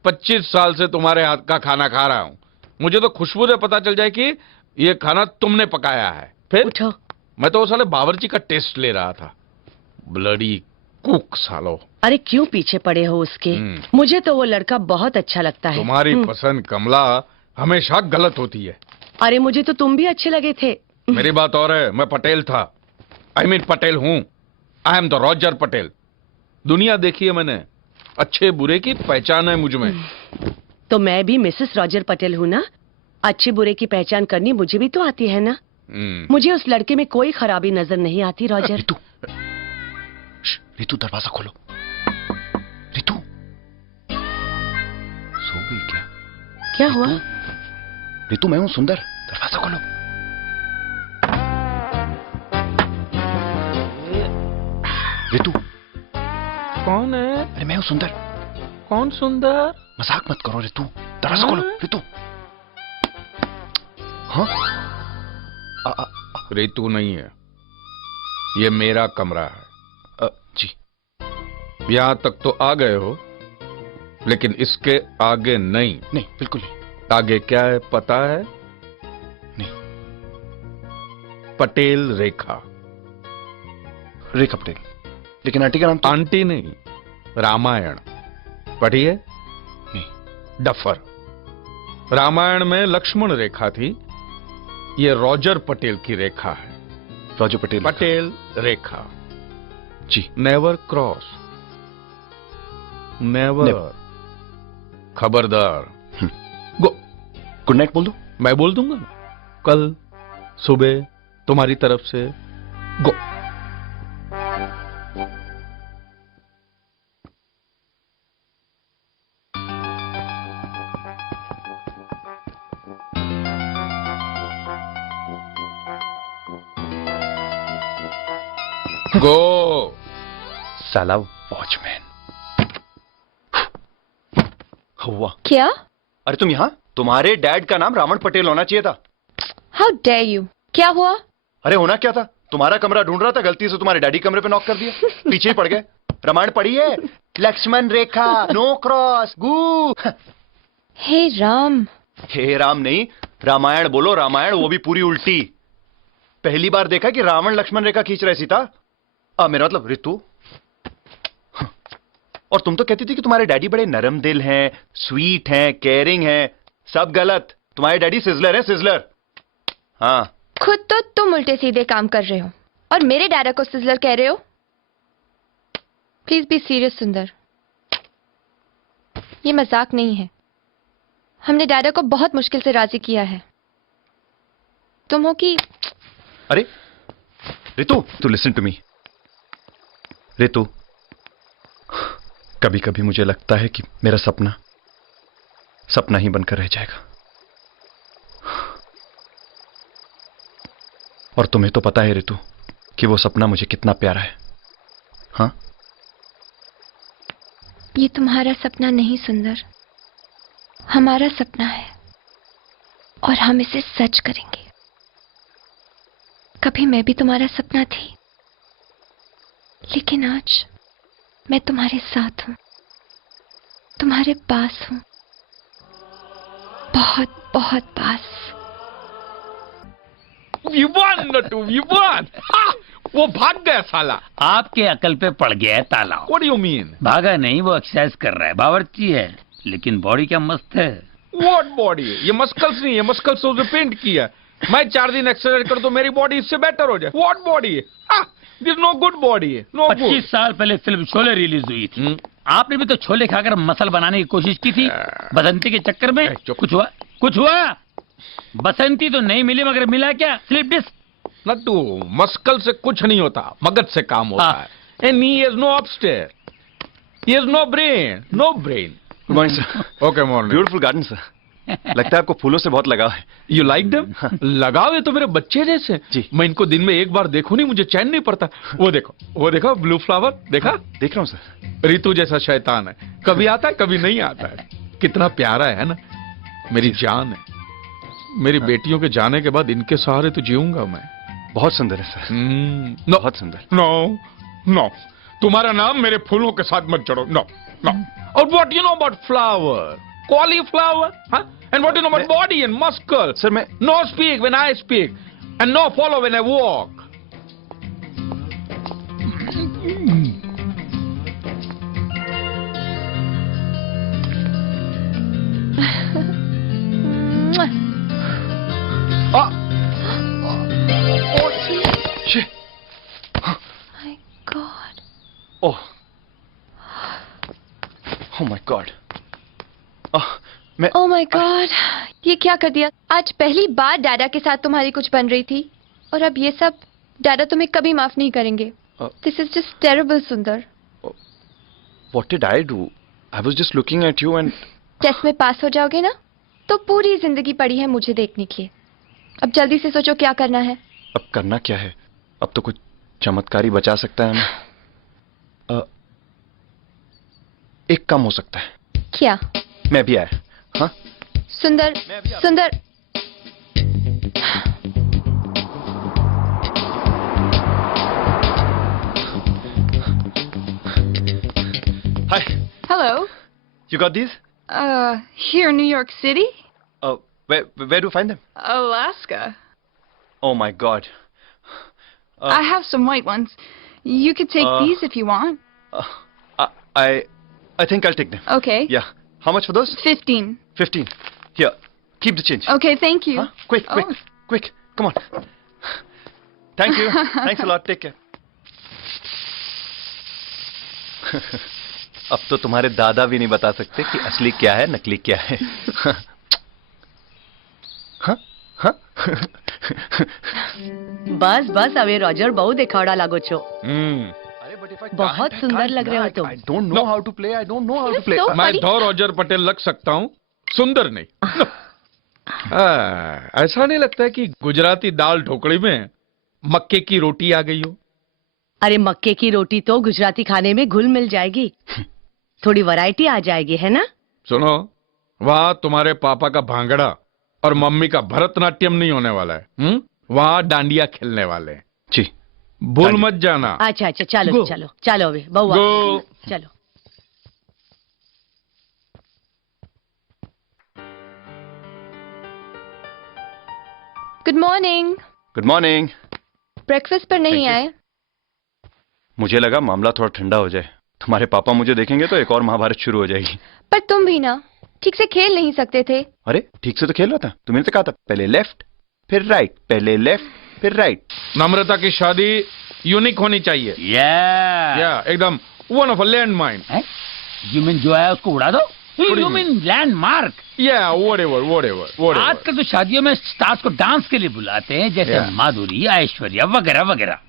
25 साल से तुम्हारे हाथ का खाना खा रहा हूं। मुझे तो खुशबू से पता चल जाए कि ये खाना तुमने पकाया है। फिर उठो। मैं तो वो साले बावर्ची का टेस्ट ले रहा था। ब्लडी कुक सालो। अरे क्यों पीछे पड़े हो उसके? मुझे तो वो लड़का बहुत अच्छा लगता है। तुम्हारी पसंद कमला हमेशा गलत होती है। अरे मुझे तो तुम भी अच्छे लगे थे। मेरी बात और है, मैं पटेल था। आई मीन पटेल हूं। I am the Roger Patel. दुनिया देखी है मैंने, अच्छे बुरे की पहचान है मुझ में। तो मैं भी मिसेस रॉजर पटेल हूँ ना। अच्छे बुरे की पहचान करनी मुझे भी तो आती है ना। मुझे उस लड़के में कोई खराबी नजर नहीं आती। रॉजर, रितु दरवाजा खोलो। रितु सो गई क्या? क्या हुआ? रितु, मैं हूं सुंदर, दरवाजा खोलो। रितु। कौन है? अरे मैं हूं सुंदर। कौन सुंदर? मजाक मत करो रितु, दरवाजा खोलो। रितु। हाँ? रितु नहीं है, ये मेरा कमरा है। जी। यहां तक तो आ गए हो, लेकिन इसके आगे नहीं। नहीं, बिल्कुल नहीं। आगे क्या है पता है? नहीं। पटेल रेखा। रेखा पटेल? लेकिन आंटी का नाम तो... आंटी नहीं, रामायण पढ़ी है? नहीं। डफर। रामायण में लक्ष्मण रेखा थी, ये रॉजर पटेल की रेखा है। रॉजर पटेल? पटेल रेखा। जी। Never cross. नेवर। खबरदार। गो। गुड नाइट बोल दो? मैं बोल दूंगा ना, कल सुबह तुम्हारी तरफ से। गो। गो। साला वॉचमैन। हुआ क्या? अरे तुम यहाँ? तुम्हारे डैड का नाम रावण पटेल होना चाहिए था। How dare you! क्या हुआ? अरे होना क्या था, तुम्हारा कमरा ढूंढ रहा था, गलती से तुम्हारे डैडी कमरे पे नॉक कर दिया, पीछे ही पड़ गए। रामायण पढ़ी है? लक्ष्मण रेखा, नो क्रॉस, गू। हे राम। हे राम नहीं, रामायण बोलो, रामायण, वो भी पूरी उल्टी। पहली बार देखा कि रावण लक्ष्मण रेखा खींच रहे सीता। मेरा मतलब रितु। और तुम तो कहती थी कि तुम्हारे डैडी बड़े नरम दिल हैं, स्वीट हैं, केयरिंग हैं। सब गलत। तुम्हारे डैडी सिजलर है, सिजलर। हाँ, खुद तो तुम उल्टे सीधे काम कर रहे हो और मेरे डैडा को सिजलर कह रहे हो। प्लीज बी सीरियस सुंदर, ये मजाक नहीं है। हमने डैडा को बहुत मुश्किल से राजी किया है। तुम हो कि अरे रितु, तू लिसन टू मी। रितु, कभी कभी मुझे लगता है कि मेरा सपना सपना ही बनकर रह जाएगा। और तुम्हें तो पता है रितु कि वो सपना मुझे कितना प्यारा है। हाँ, ये तुम्हारा सपना नहीं सुंदर, हमारा सपना है और हम इसे सच करेंगे। कभी मैं भी तुम्हारा सपना थी, लेकिन आज मैं तुम्हारे साथ हूं, तुम्हारे पास हूं, बहुत बहुत पास। You won, Nattu, you won. हाँ, वो भाग गया साला। आपके अकल पे पड़ गया है ताला। What do you mean? भागा नहीं, वो एक्सरसाइज कर रहा है, बावर्ची है, लेकिन बॉडी क्या मस्त है। What body? ये मस्कल्स नहीं है, मस्कल्स उसे पेंट किया। मैं 4 दिन एक्सरसाइज कर तो मेरी बॉडी इससे बेटर हो जाए। What body है? This no good body है, no good। 25 साल पहले फिल्म शोले रिलीज हुई थी। आपने भी तो छोले खाकर मसल बनाने की कोशिश की थी, बसंती के चक्कर में। कुछ हुआ? कुछ हुआ? बसंती तो नहीं मिली, मगर मिला क्या? Slip disc. नट्टू, मस्कल से कुछ नहीं होता, मगज से काम होता है। And he has no upstairs. He has no brain, no brain. Good morning sir. Okay, morning. Beautiful garden sir. लगता है आपको फूलों से बहुत लगाव है। You like them? लगाव है तो मेरे बच्चे जैसे। जी। मैं इनको दिन में एक बार देखूं नहीं, मुझे चैन नहीं पड़ता। वो देखो ब्लू फ्लावर, देखा? देख रहा हूँ सर। ऋतु जैसा शैतान है, कभी आता है कभी नहीं आता है। कितना प्यारा है ना, मेरी जान है। मेरी बेटियों के जाने के बाद इनके सहारे तो जीऊंगा मैं। बहुत सुंदर है सर। नो, बहुत सुंदर। नो नो, तुम्हारा नाम मेरे फूलों के साथ मत जोड़ो। No no. और what you know about flower? Cauliflower? हाँ? And what you know about body and muscle? Sir मैं no speak when I speak and no follow when I walk. Shit. My God. Oh. Oh my God. मैं Oh my God. ये क्या कर दिया? आज पहली बार डैडा के साथ तुम्हारी कुछ बन रही थी और अब ये सब। डैडा तुम्हें कभी माफ नहीं करेंगे। This is just terrible, सुंदर। What did I do? I was just looking at you and test में पास हो जाओगे ना तो पूरी जिंदगी पड़ी है मुझे देखने के लिए। अब जल्दी से सोचो क्या करना है। अब करना क्या है? अब तो कुछ चमत्कारी बचा सकता है हमें। एक काम हो सकता है। क्या? मैं भी आया। हाँ सुंदर, सुंदर। Hi. Hello. You got these? Here in New York City? Where do you find them? Alaska. Oh my God. I have some white ones. You could take these if you want. I think I'll take them. Okay. Yeah. How much for those? 15. 15. Here. Keep the change. Okay, thank you. Huh? Quick. Quick. Come on. Thank you. Thanks a lot. Take care. अब तो तुम्हारे दादा भी नहीं बता सकते कि असली क्या है, नकली क्या है। हाँ? बस बस હવે રોજર બહુ દેખાવડા લાગો છો। बहुत सुंदर लग रहे हो तुम। I don't know how to play. I don't know how to play. मैं धौ रॉजर पटेल लग सकता हूँ, सुंदर नहीं। ऐसा नहीं लगता है कि गुजराती दाल ढोकड़ी में मक्के की रोटी आ गई हो? अरे मक्के की रोटी तो गुजराती खाने में घुल मिल जाएगी, थोड़ी वैरायटी आ जाएगी, है ना? सुनो, वहाँ तुम्हारे पापा का भांगड़ा और मम्मी का भरतनाट्यम नहीं होने वाला है। वहाँ डांडिया खेलने वाले हैं। जी। भूल मत जाना। अच्छा अच्छा, चलो चलो चलो अभी बउआ, चलो। Good morning. Good morning. Breakfast पर नहीं आए? मुझे लगा मामला थोड़ा ठंडा हो जाए, तुम्हारे पापा मुझे देखेंगे तो एक और महाभारत शुरू हो जाएगी। पर तुम भी ना ठीक से खेल नहीं सकते थे। अरे ठीक से तो खेल रहा था, तुमने तो कहा था पहले लेफ्ट फिर राइट, पहले लेफ्ट फिर राइट। नम्रता की शादी यूनिक होनी चाहिए। या एकदम one of a land mine. You mean जो है उसको उड़ा दो? You mean landmark? या व्हाटएवर। आजकल तो शादियों में स्टार्स को डांस के लिए बुलाते हैं, जैसे माधुरी, ऐश्वर्या वगैरह वगैरह।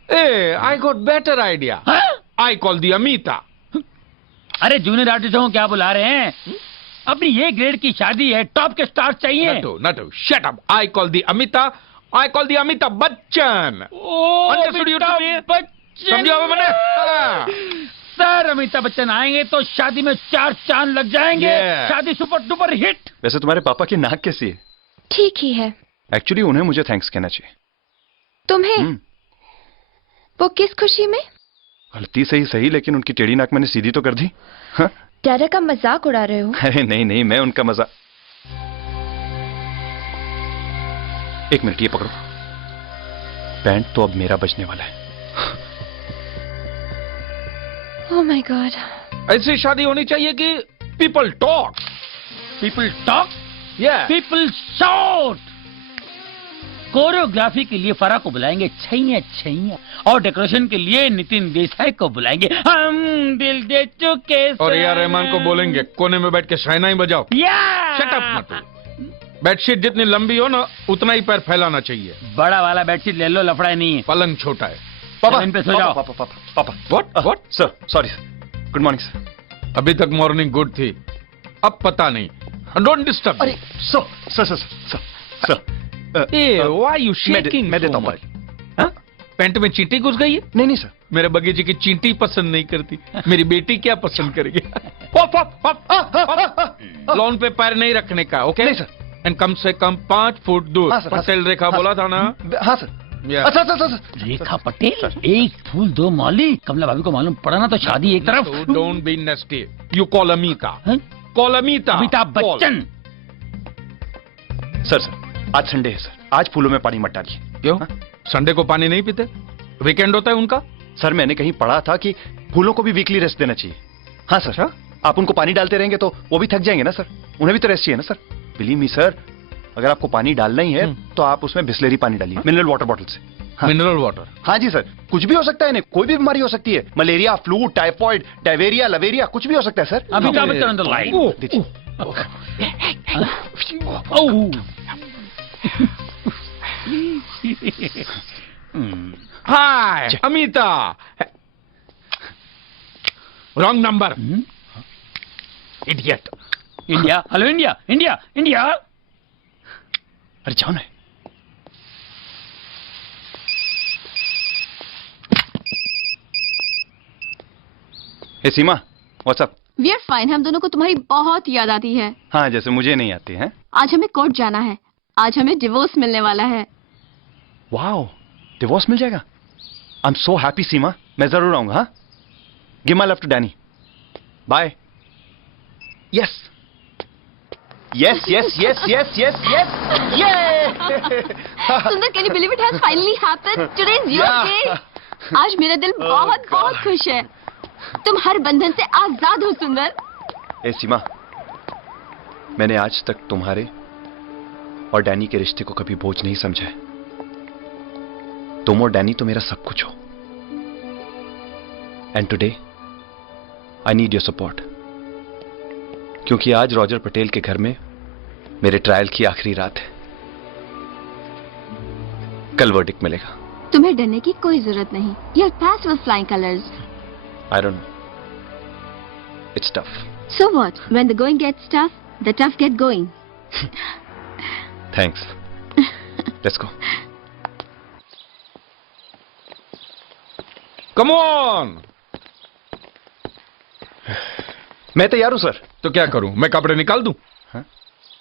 I got better idea. I call the Amita. अरे जूनियर आर्टिस्टों को क्या बुला रहे हैं? अपनी ये ग्रेड की शादी है, टॉप के स्टार्स चाहिए। Natu shut up. I call the Amita. I call the Amitabh Bachchan. समझो मैंने? सर अमिताभ बच्चन आएंगे तो शादी में 4 चांद लग जाएंगे। शादी सुपर डुपर हिट। वैसे तुम्हारे पापा की नाक कैसी है? ठीक ही है। एक्चुअली उन्हें मुझे थैंक्स कहना चाहिए। तुम्हें? वो किस खुशी में? गलती से ही सही, लेकिन उनकी टेढ़ी नाक मैंने सीधी तो कर दी। हाँ? डैडा का मजाक उड़ा रहे हो? अरे नहीं, मैं उनका मजाक। एक मिनट, ये पकड़ो। बैंड तो अब मेरा बजने वाला है। Oh my God. ऐसी शादी होनी चाहिए कि पीपल टॉक। People talk? या पीपल शॉट। कोरियोग्राफी के लिए फरा को बुलाएंगे छैया, और डेकोरेशन के लिए नितिन देसाई को बुलाएंगे। हम दिल दे चुके। और ए आर रहमान को बोलेंगे कोने में बैठ के शहनाई बजाओ। शट अप मत। बेडशीट जितनी लंबी हो ना, उतना ही पैर फैलाना चाहिए। बड़ा वाला बेडशीट ले लो, लफड़ा नहीं है। पलंग छोटा है। पापा, इन पे सो जाओ। पापा। What sir? Sorry sir. Good morning sir. अभी तक मॉर्निंग गुड थी, अब पता नहीं। Don't disturb. अरे सर। Why you shaking? मैं देता हूँ। पैंट में चींटी घुस गई है? नहीं सर। मेरे बगीचे की चींटी पसंद नहीं करती, मेरी बेटी क्या पसंद करेगी? लॉन पे पैर नहीं रखने का, ओके? नहीं सर। एंड कम से कम 5 फुट दूर। हाँ, सर, पटेल रेखा बोला था ना? हाँ सर। अच्छा सर। रेखा पटेल, एक फूल दो माली। कमला भाभी को मालूम पड़ा ना तो शादी एक तरफ। Don't be नेस्टी। You call Amita. Call Amita. Amitabh Bachchan. Sir आज संडे है सर, आज फूलों में पानी मत डालिए। क्यों? संडे को पानी नहीं पीते? वीकेंड होता है उनका? सर मैंने कहीं पढ़ा था कि फूलों को भी वीकली रेस्ट देना चाहिए। हाँ सर। आप उनको पानी डालते रहेंगे तो वो भी थक जाएंगे ना सर, उन्हें भी तो रेस्ट चाहिए ना सर। बिलीव मी सर, अगर आपको पानी डालना ही है तो आप उसमें बिस्लेरी पानी डालिए, मिनरल वाटर बॉटल से। हाँ। Mineral water? हाँ जी सर। कुछ भी हो सकता है, कोई भी बीमारी हो सकती है। मलेरिया, फ्लू, टाइफॉइड, डायवेरिया, लवेरिया, कुछ भी हो सकता है सर। अमिताभ बच्चन अंदर लाइए। Hi Amita. Wrong number. Idiot. India. Hello India. अरे जाओ ना। Hey Seema, what's up? We are fine. हम दोनों को तुम्हारी बहुत याद आती है। हाँ, जैसे मुझे नहीं आती है। आज हमें कोर्ट जाना है, आज हमें डिवोर्स मिलने वाला है। वाओ, डिवोर्स मिल जाएगा? आई एम सो हैप्पी सीमा, मैं जरूर आऊंगा। हाँ, give my love to Danny. Bye. Yes. Sundar, can you believe it has finally happened? Today is your day. आज मेरा दिल बहुत खुश है। तुम हर बंधन से आजाद हो सुंदर। ए सीमा, मैंने आज तक तुम्हारे और डैनी के रिश्ते को कभी बोझ नहीं समझा है। तुम और डैनी तो मेरा सब कुछ हो। And today I need your support, क्योंकि आज रॉजर पटेल के घर में मेरे ट्रायल की आखिरी रात है। कल वर्डिक्ट मिलेगा। तुम्हें डरने की कोई जरूरत नहीं। Your pass with flying colours. I don't know. It's tough. So what? When the going gets tough, the tough get going. Thanks. Let's go. Come on. मैं तैयार हूं सर। तो क्या करूं? मैं कपड़े निकाल दूं? हाँ?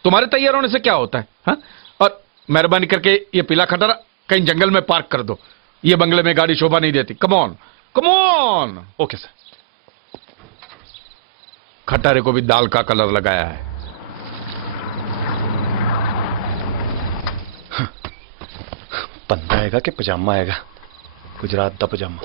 तुम्हारे तैयार होने से क्या होता है? हाँ? और मेहरबानी करके ये पीला खटारा कहीं जंगल में पार्क कर दो। ये बंगले में गाड़ी शोभा नहीं देती। Come on. Okay sir. खटारे को भी दाल का कलर लगाया है। बंदा आएगा कि पजामा आएगा? गुजरात दा पजामा।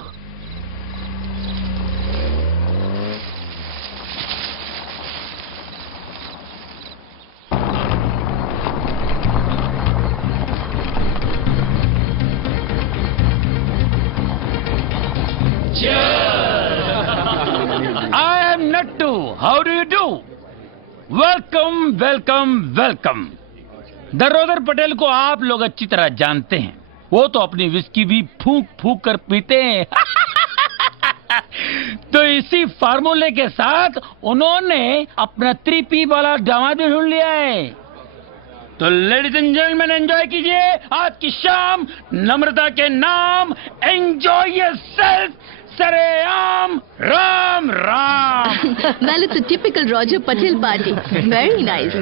Lattu, how do you do? Welcome welcome welcome. Darodar Patel को आप लोग अच्छी तरह जानते हैं, वो तो अपनी विस्की भी फूंक फूंक कर पीते हैं। तो इसी फार्मूले के साथ उन्होंने अपना 3P वाला दामाद भी ढूंढ लिया है। तो लेडीज एंड जेंटलमैन, एंजॉय कीजिए आज की शाम नम्रता के नाम। एंजॉय योरसेल्फ, सरेआम Ram Ram. Well, it's a typical Roger Patel party. Very nice.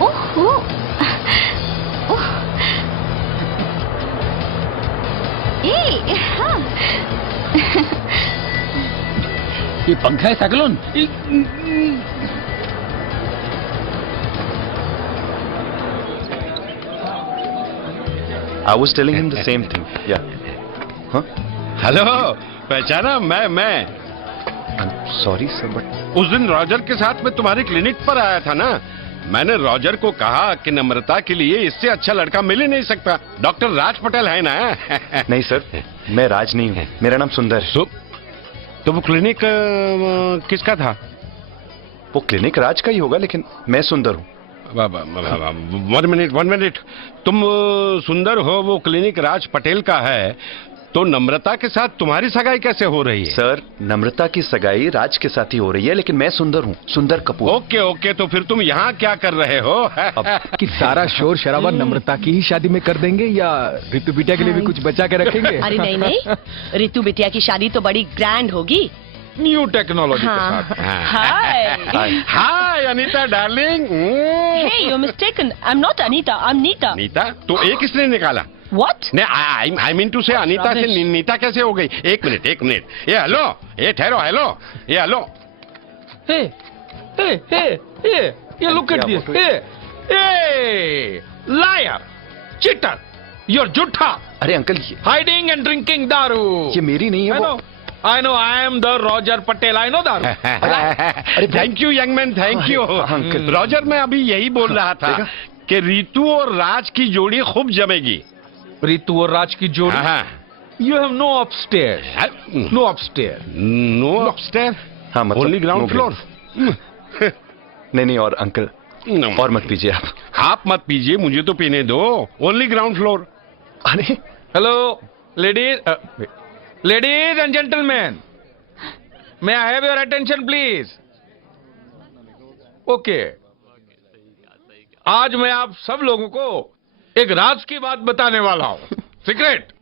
Oh. Hey, ये पंखा है cyclone. I was telling him the same thing. Yeah. Huh? Hello, पहचाना? मैं I'm sorry sir, but उस दिन रॉजर के साथ में तुम्हारी क्लिनिक पर आया था ना। मैंने रॉजर को कहा कि नम्रता के लिए इससे अच्छा लड़का मिल ही नहीं सकता। डॉक्टर राज पटेल है ना? नहीं सर, मैं राज नहीं हूँ, मेरा नाम सुंदर है। तो वो क्लिनिक किसका था? वो क्लिनिक राज का ही होगा, लेकिन मैं सुंदर हूँ। 1 मिनट। तुम सुंदर हो, वो क्लिनिक राज पटेल का है, तो नम्रता के साथ तुम्हारी सगाई कैसे हो रही है? सर, नम्रता की सगाई राज के साथ ही हो रही है, लेकिन मैं सुंदर हूँ, सुंदर कपूर। ओके, तो फिर तुम यहाँ क्या कर रहे हो? कि सारा शोर शराबा नम्रता की ही शादी में कर देंगे या ऋतु बिटिया के लिए भी कुछ बचा के रखेंगे? अरे नहीं, ऋतु बिटिया की शादी तो बड़ी ग्रैंड होगी, न्यू टेक्नोलॉजी के साथ। Hi Anita darling. Hey, you're mistaken. I'm not Anita. I'm Nita. Nita? तो एक किसने निकाला? What? नहीं, आई मीन टू से अनीता से नीता कैसे हो गई? एक मिनट। ये हेलो, ये ठहरो, हेलो, ये हेलो। ये look at this. Liar, cheater, you're झूठा। अरे अंकल, ये हाइडिंग एंड ड्रिंकिंग दारू। ये मेरी नहीं है। वो I know, I am the Roger Patel. I know that. अरे thank you young man, thank you. Roger, मैं अभी यही बोल रहा था कि रीतू और राज की जोड़ी खूब जमेगी। रीतू और राज की जोड़ी? You have no upstairs. No upstairs. No upstairs? हाँ, मतलब Only ground floor? नहीं, और अंकल और मत पीजिए आप। आप मत पीजिए, मुझे तो पीने दो। Only ground floor. अरे hello ladies and gentleman, may I have your attention please? Okay, आज मैं आप सब लोगों को एक राज की बात बताने वाला हूं। सीक्रेट।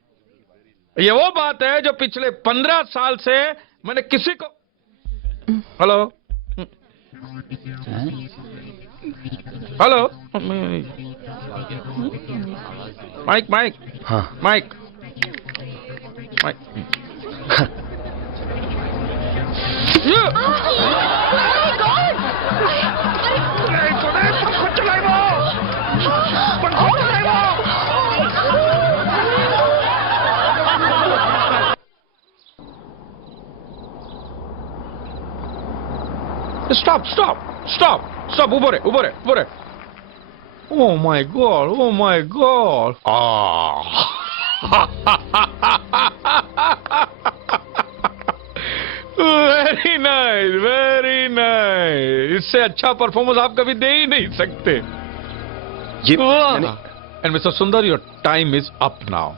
ये वो बात है जो पिछले 15 साल से मैंने किसी को। Hello Mike. हाँ, Mike. Stop! Ubore. Oh my God. Very nice. इससे अच्छा परफॉर्मेंस आप कभी दे ही नहीं सकते। And Mr. Sundar, your time is up now.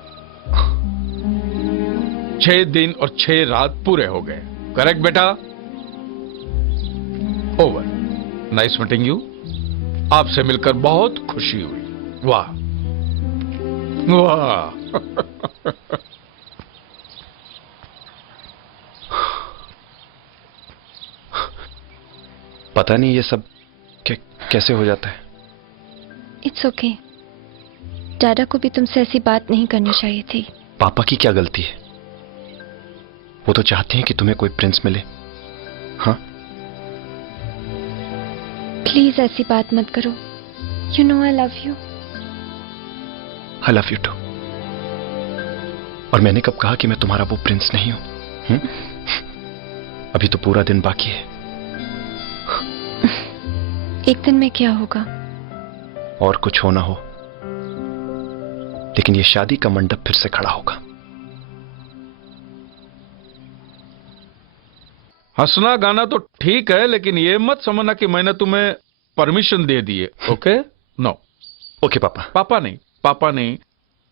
6 दिन और 6 रात पूरे हो गए। करेक्ट बेटा? ओवर। Nice meeting you. आपसे मिलकर बहुत खुशी हुई। वाह। पता नहीं ये सब कैसे हो जाता है। It's okay. दादा को भी तुमसे ऐसी बात नहीं करनी चाहिए थी। पापा की क्या गलती है? वो तो चाहते हैं कि तुम्हें कोई प्रिंस मिले। हाँ, प्लीज ऐसी बात मत करो। You know I love you. I love you too. और मैंने कब कहा कि मैं तुम्हारा वो प्रिंस नहीं हूं? अभी तो पूरा दिन बाकी है। एक दिन में क्या होगा? और कुछ होना हो, लेकिन ये शादी का मंडप फिर से खड़ा होगा। हंसना गाना तो ठीक है, लेकिन ये मत समझना कि मैंने तुम्हें परमिशन दे दी है. ओके? नो. ओके पापा. पापा नहीं.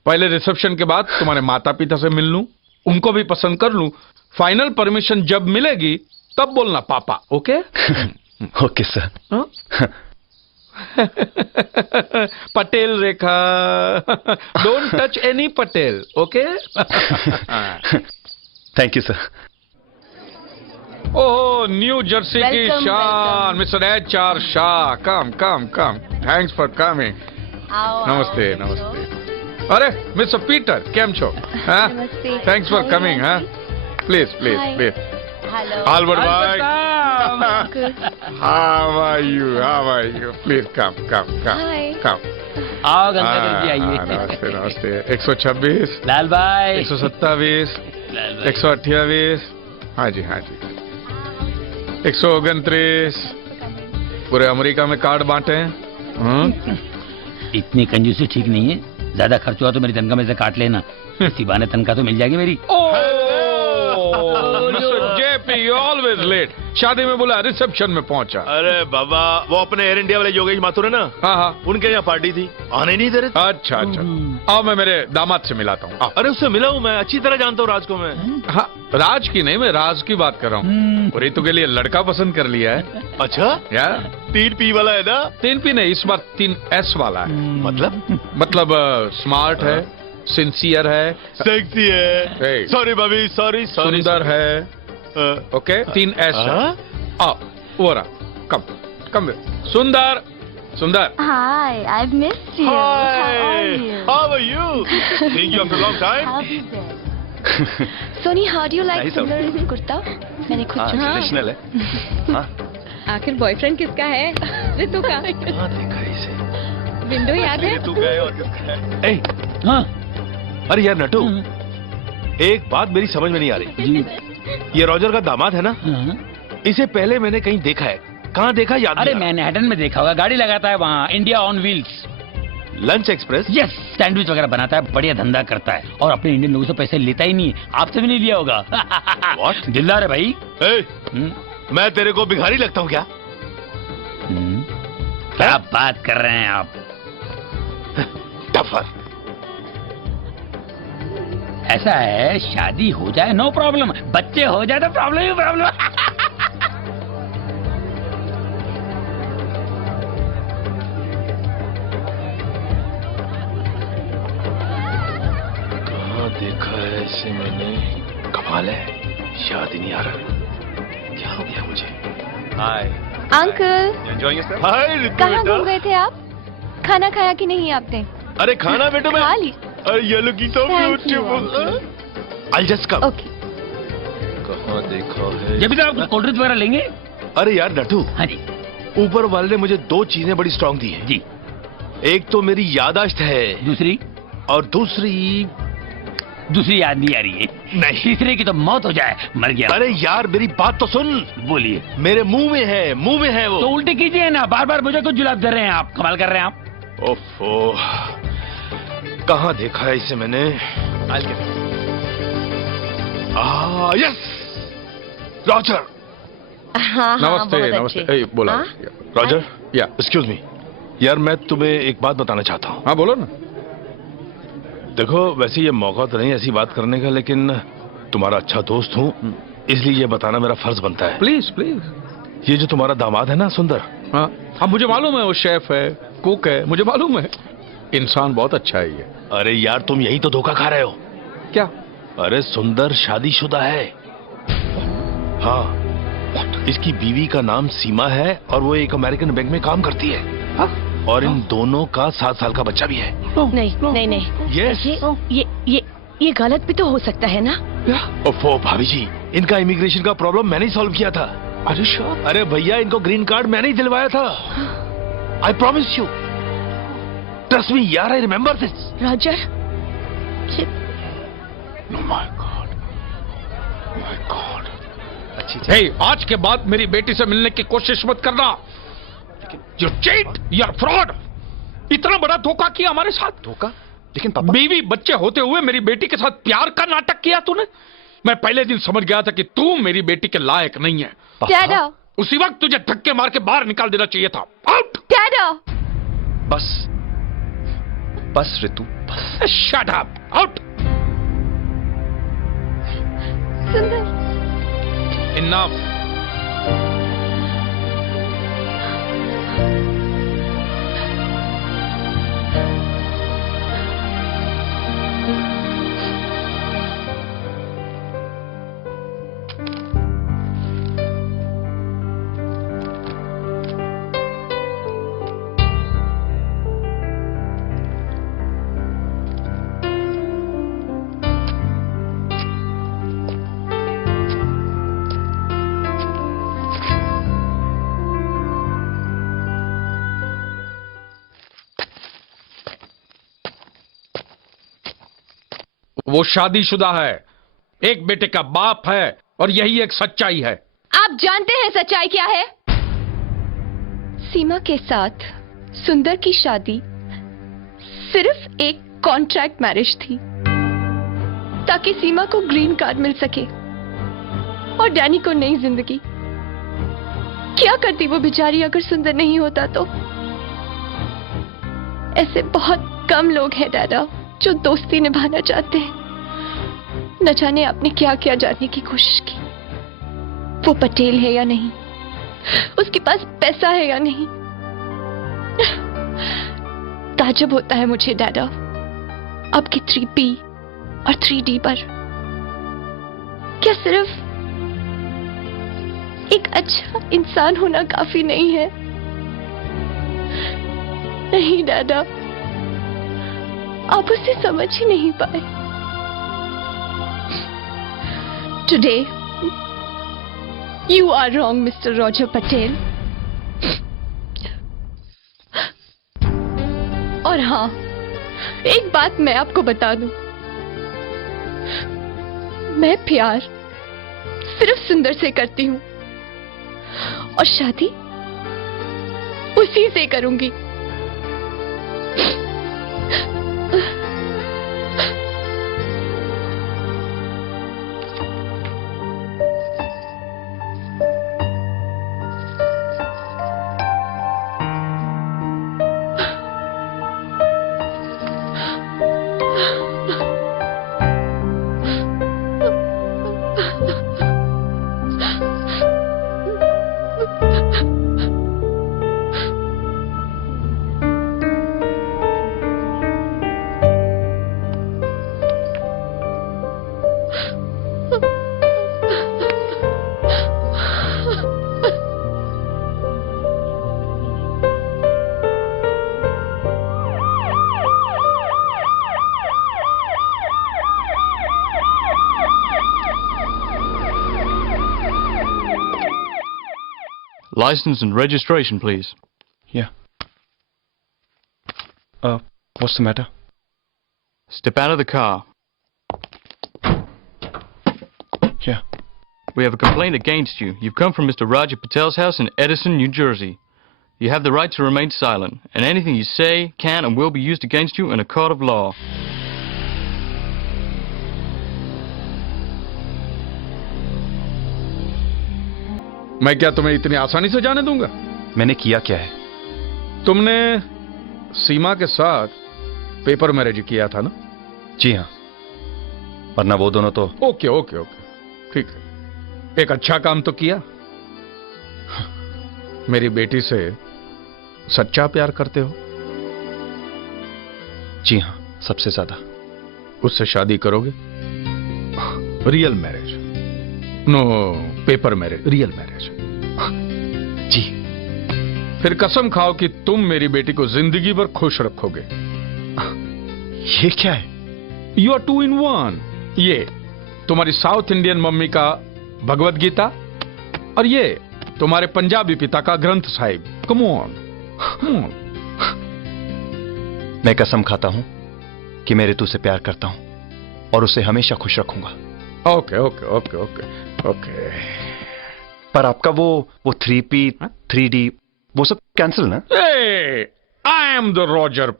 पहले रिसेप्शन के बाद तुम्हारे माता पिता से मिल लूं, उनको भी पसंद कर लूं. फाइनल परमिशन जब मिलेगी तब बोलना पापा. Okay? Okay sir. Patel Rekha. Don't touch any Patel. Okay? Thank you sir. Oh, new Jersey की Welcome, शान, welcome. Mister HR Shah. Come. Thanks for coming. नमस्ते. अरे मिस्टर पीटर, केम छो? नमस्ते. Thanks for Hi, coming. हाँ, प्लीज. Hi. हेलो. Albert भाई. Uncle. How are you? Please come. Hi. Come. आओ गंगा जल्दी आइए. नमस्ते. 126, लाल भाई. 127, लाल भाई. 128. हाँ जी. 129. पूरे अमेरिका में कार्ड बांटे हैं. इतनी कंजूसी ठीक नहीं है. ज्यादा खर्च हुआ तो मेरी तनख्वाह में से काट लेना. इसी बहाने तनख्वाह तो मिल जाएगी मेरी. JP always late. शादी में बोला रिसेप्शन में पहुंचा. अरे बाबा, वो अपने एयर इंडिया वाले योगेश माथुर है ना, हाँ. उनके यहाँ पार्टी थी, आने नहीं दे रहे थे. अच्छा. अब मैं मेरे दामाद से मिलाता हूँ. अरे उससे मिला हूँ मैं, अच्छी तरह जानता हूँ राज को मैं. हाँ, राज की नहीं, मैं राज की बात कर रहा हूँ. रितु के लिए लड़का पसंद कर लिया है. अच्छा, यार 3P वाला है ना? 3P नहीं, इस बार 3S वाला है. मतलब स्मार्ट है, सिंसियर है, सेक्सी है. Hey. सॉरी भाभी, सॉरी. सुंदर है. ओके, 3S है. आओ, वो रहा. कम. सुंदर. Hi, I've missed you. How are you? Seeing you after a long time. I'll be there. Sony, how do you like Nice Sundar's kurta? मैंने खुद हाँ, चुना. ट्रेडिशनल है. हाँ. आखिर बॉयफ्रेंड किसका है? ऋतु का. कहाँ देखा इसे? विंडो याद है? तू गए और किसका है? ए, हाँ. अरे यार नटू, एक बात मेरी समझ में नहीं आ रही. ये रॉजर का दामाद है ना? इसे पहले मैंने कहीं देखा है. कहाँ देखा याद अरे नहीं आ मैनहट्टन में देखा होगा. गाड़ी लगाता है वहाँ, इंडिया ऑन व्हील्स. रहा. Lunch express. यस, सैंडविच वगैरह बनाता है. बढ़िया धंधा करता है और अपने इंडियन लोगों से पैसे लेता ही नहीं. आपसे भी नहीं लिया होगा. What? दिलदार है भाई. ए, हम्म. मैं तेरे को भिखारी लगता हूँ क्या? क्या बात कर रहे हैं आप? टफर. ऐसा है, शादी हो जाए नो प्रॉब्लम, बच्चे हो जाए तो प्रॉब्लम ही प्रॉब्लम. कहाँ देखा है इसे मैंने? कमाल है, याद ही नहीं आ रहा. क्या हो गया मुझे? Hi. Uncle, Enjoying yourself? Hi Ritu कहाँ बेटा. घूम गए थे आप? खाना खाया कि नहीं आपने? अरे खाना बेटा मैं. खा ली. अरे ये looking so Thank you, beautiful. I'll just come. Okay. कहाँ देखा है? जब भी तो आप कोल्ड ड्रिंक वगैरह लेंगे. अरे यार नटू, हाँ जी. ऊपर वाले ने मुझे 2 चीजें बड़ी स्ट्रांग दी है. जी. एक तो मेरी याददाश्त है, दूसरी और दूसरी याद नहीं आ रही है. नहीं. तीसरे की तो मौत हो जाए, मर गया. अरे यार मेरी बात तो सुन. बोलिए. मेरे मुंह में है वो. तो उल्टी कीजिए ना, बार बार मुझे कुछ जुलाब दे रहे हैं आप. कमाल कर रहे हैं आप. ओफो, कहाँ देखा है इसे मैंने? Yes, Roger. हाँ, नमस्ते. ए, बोला. रॉजर, या, एक्सक्यूज मी. यार मैं तुम्हें एक बात बताना चाहता हूँ. हाँ बोलो ना. देखो, वैसे ये मौका तो नहीं ऐसी बात करने का, लेकिन तुम्हारा अच्छा दोस्त हूँ, इसलिए ये बताना मेरा फर्ज बनता है. प्लीज. ये जो तुम्हारा दामाद है ना सुंदर, हाँ, मुझे मालूम है. वो शेफ है, कुक है, मुझे मालूम है. इंसान बहुत अच्छा है ये. अरे यार तुम यही तो धोखा खा रहे हो. क्या? अरे सुंदर शादीशुदा है. हाँ, इसकी बीवी का नाम सीमा है और वो एक अमेरिकन बैंक में काम करती है. और इन दोनों का 7 साल का बच्चा भी है. नहीं. यस. ये गलत भी तो हो सकता है ना? ओफो भाभी जी, इनका इमिग्रेशन का प्रॉब्लम मैंने ही सॉल्व किया था. अरे श्योर. अरे भैया, इनको ग्रीन कार्ड मैंने ही दिलवाया था. I promise you. Trust me यार, आई रिमेम्बर दिस. रॉजर, हे, आज के बाद मेरी बेटी से मिलने की कोशिश मत करना. You cheat, you are fraud. इतना बड़ा धोखा किया हमारे साथ. धोखा? लेकिन पापा. बीवी बच्चे होते हुए मेरी बेटी के साथ प्यार का नाटक किया तूने. मैं पहले दिन समझ गया था कि तू मेरी बेटी के लायक नहीं है। डैडा, उसी वक्त तुझे धक्के मार के बाहर निकाल देना चाहिए था। आउट। डैडा। बस बस ऋतु, बस। Shut up. आउट। सुंदर। इनफ। वो शादीशुदा है, एक बेटे का बाप है और यही एक सच्चाई है। आप जानते हैं सच्चाई क्या है? सीमा के साथ सुंदर की शादी सिर्फ एक कॉन्ट्रैक्ट मैरिज थी ताकि सीमा को ग्रीन कार्ड मिल सके और डैनी को नई जिंदगी। क्या करती वो बेचारी अगर सुंदर नहीं होता तो? ऐसे बहुत कम लोग हैं डैडा जो दोस्ती निभाना चाहते हैं। न जाने आपने क्या क्या जानने की कोशिश की। वो पटेल है या नहीं, उसके पास पैसा है या नहीं। ताज्जुब होता है मुझे डैडा आपके 3P और 3D पर। क्या सिर्फ एक अच्छा इंसान होना काफी नहीं है? नहीं डैडा, आप उसे समझ ही नहीं पाए। Today you are wrong mister Roger Patel. और हाँ, एक बात मैं आपको बता दूं, मैं प्यार सिर्फ सुंदर से करती हूं और शादी उसी से करूंगी। License and registration, please. Yeah. What's the matter? Step out of the car. Yeah. We have a complaint against you. You've come from Mr. Roger Patel's house in Edison, New Jersey. You have the right to remain silent, and anything you say can and will be used against you in a court of law. मैं क्या तुम्हें इतनी आसानी से जाने दूंगा? मैंने किया क्या है? तुमने सीमा के साथ पेपर मैरिज किया था ना? जी हाँ, वरना वो दोनों तो। ओके ओके ओके, ठीक है। एक अच्छा काम तो किया। मेरी बेटी से सच्चा प्यार करते हो? जी हाँ, सबसे ज्यादा। उससे शादी करोगे? Real marriage, no paper marriage, real marriage. जी। फिर कसम खाओ कि तुम मेरी बेटी को जिंदगी भर खुश रखोगे। ये क्या है? You are 2 in 1। ये तुम्हारी साउथ इंडियन मम्मी का भगवत गीता और ये तुम्हारे पंजाबी पिता का ग्रंथ साहिब। Come on. मैं कसम खाता हूं कि मैं ऋतु से प्यार करता हूं और उसे हमेशा खुश रखूंगा। Okay okay okay okay okay. पर आपका वो 3P 3D वो सब कैंसिल ना? I am the Roger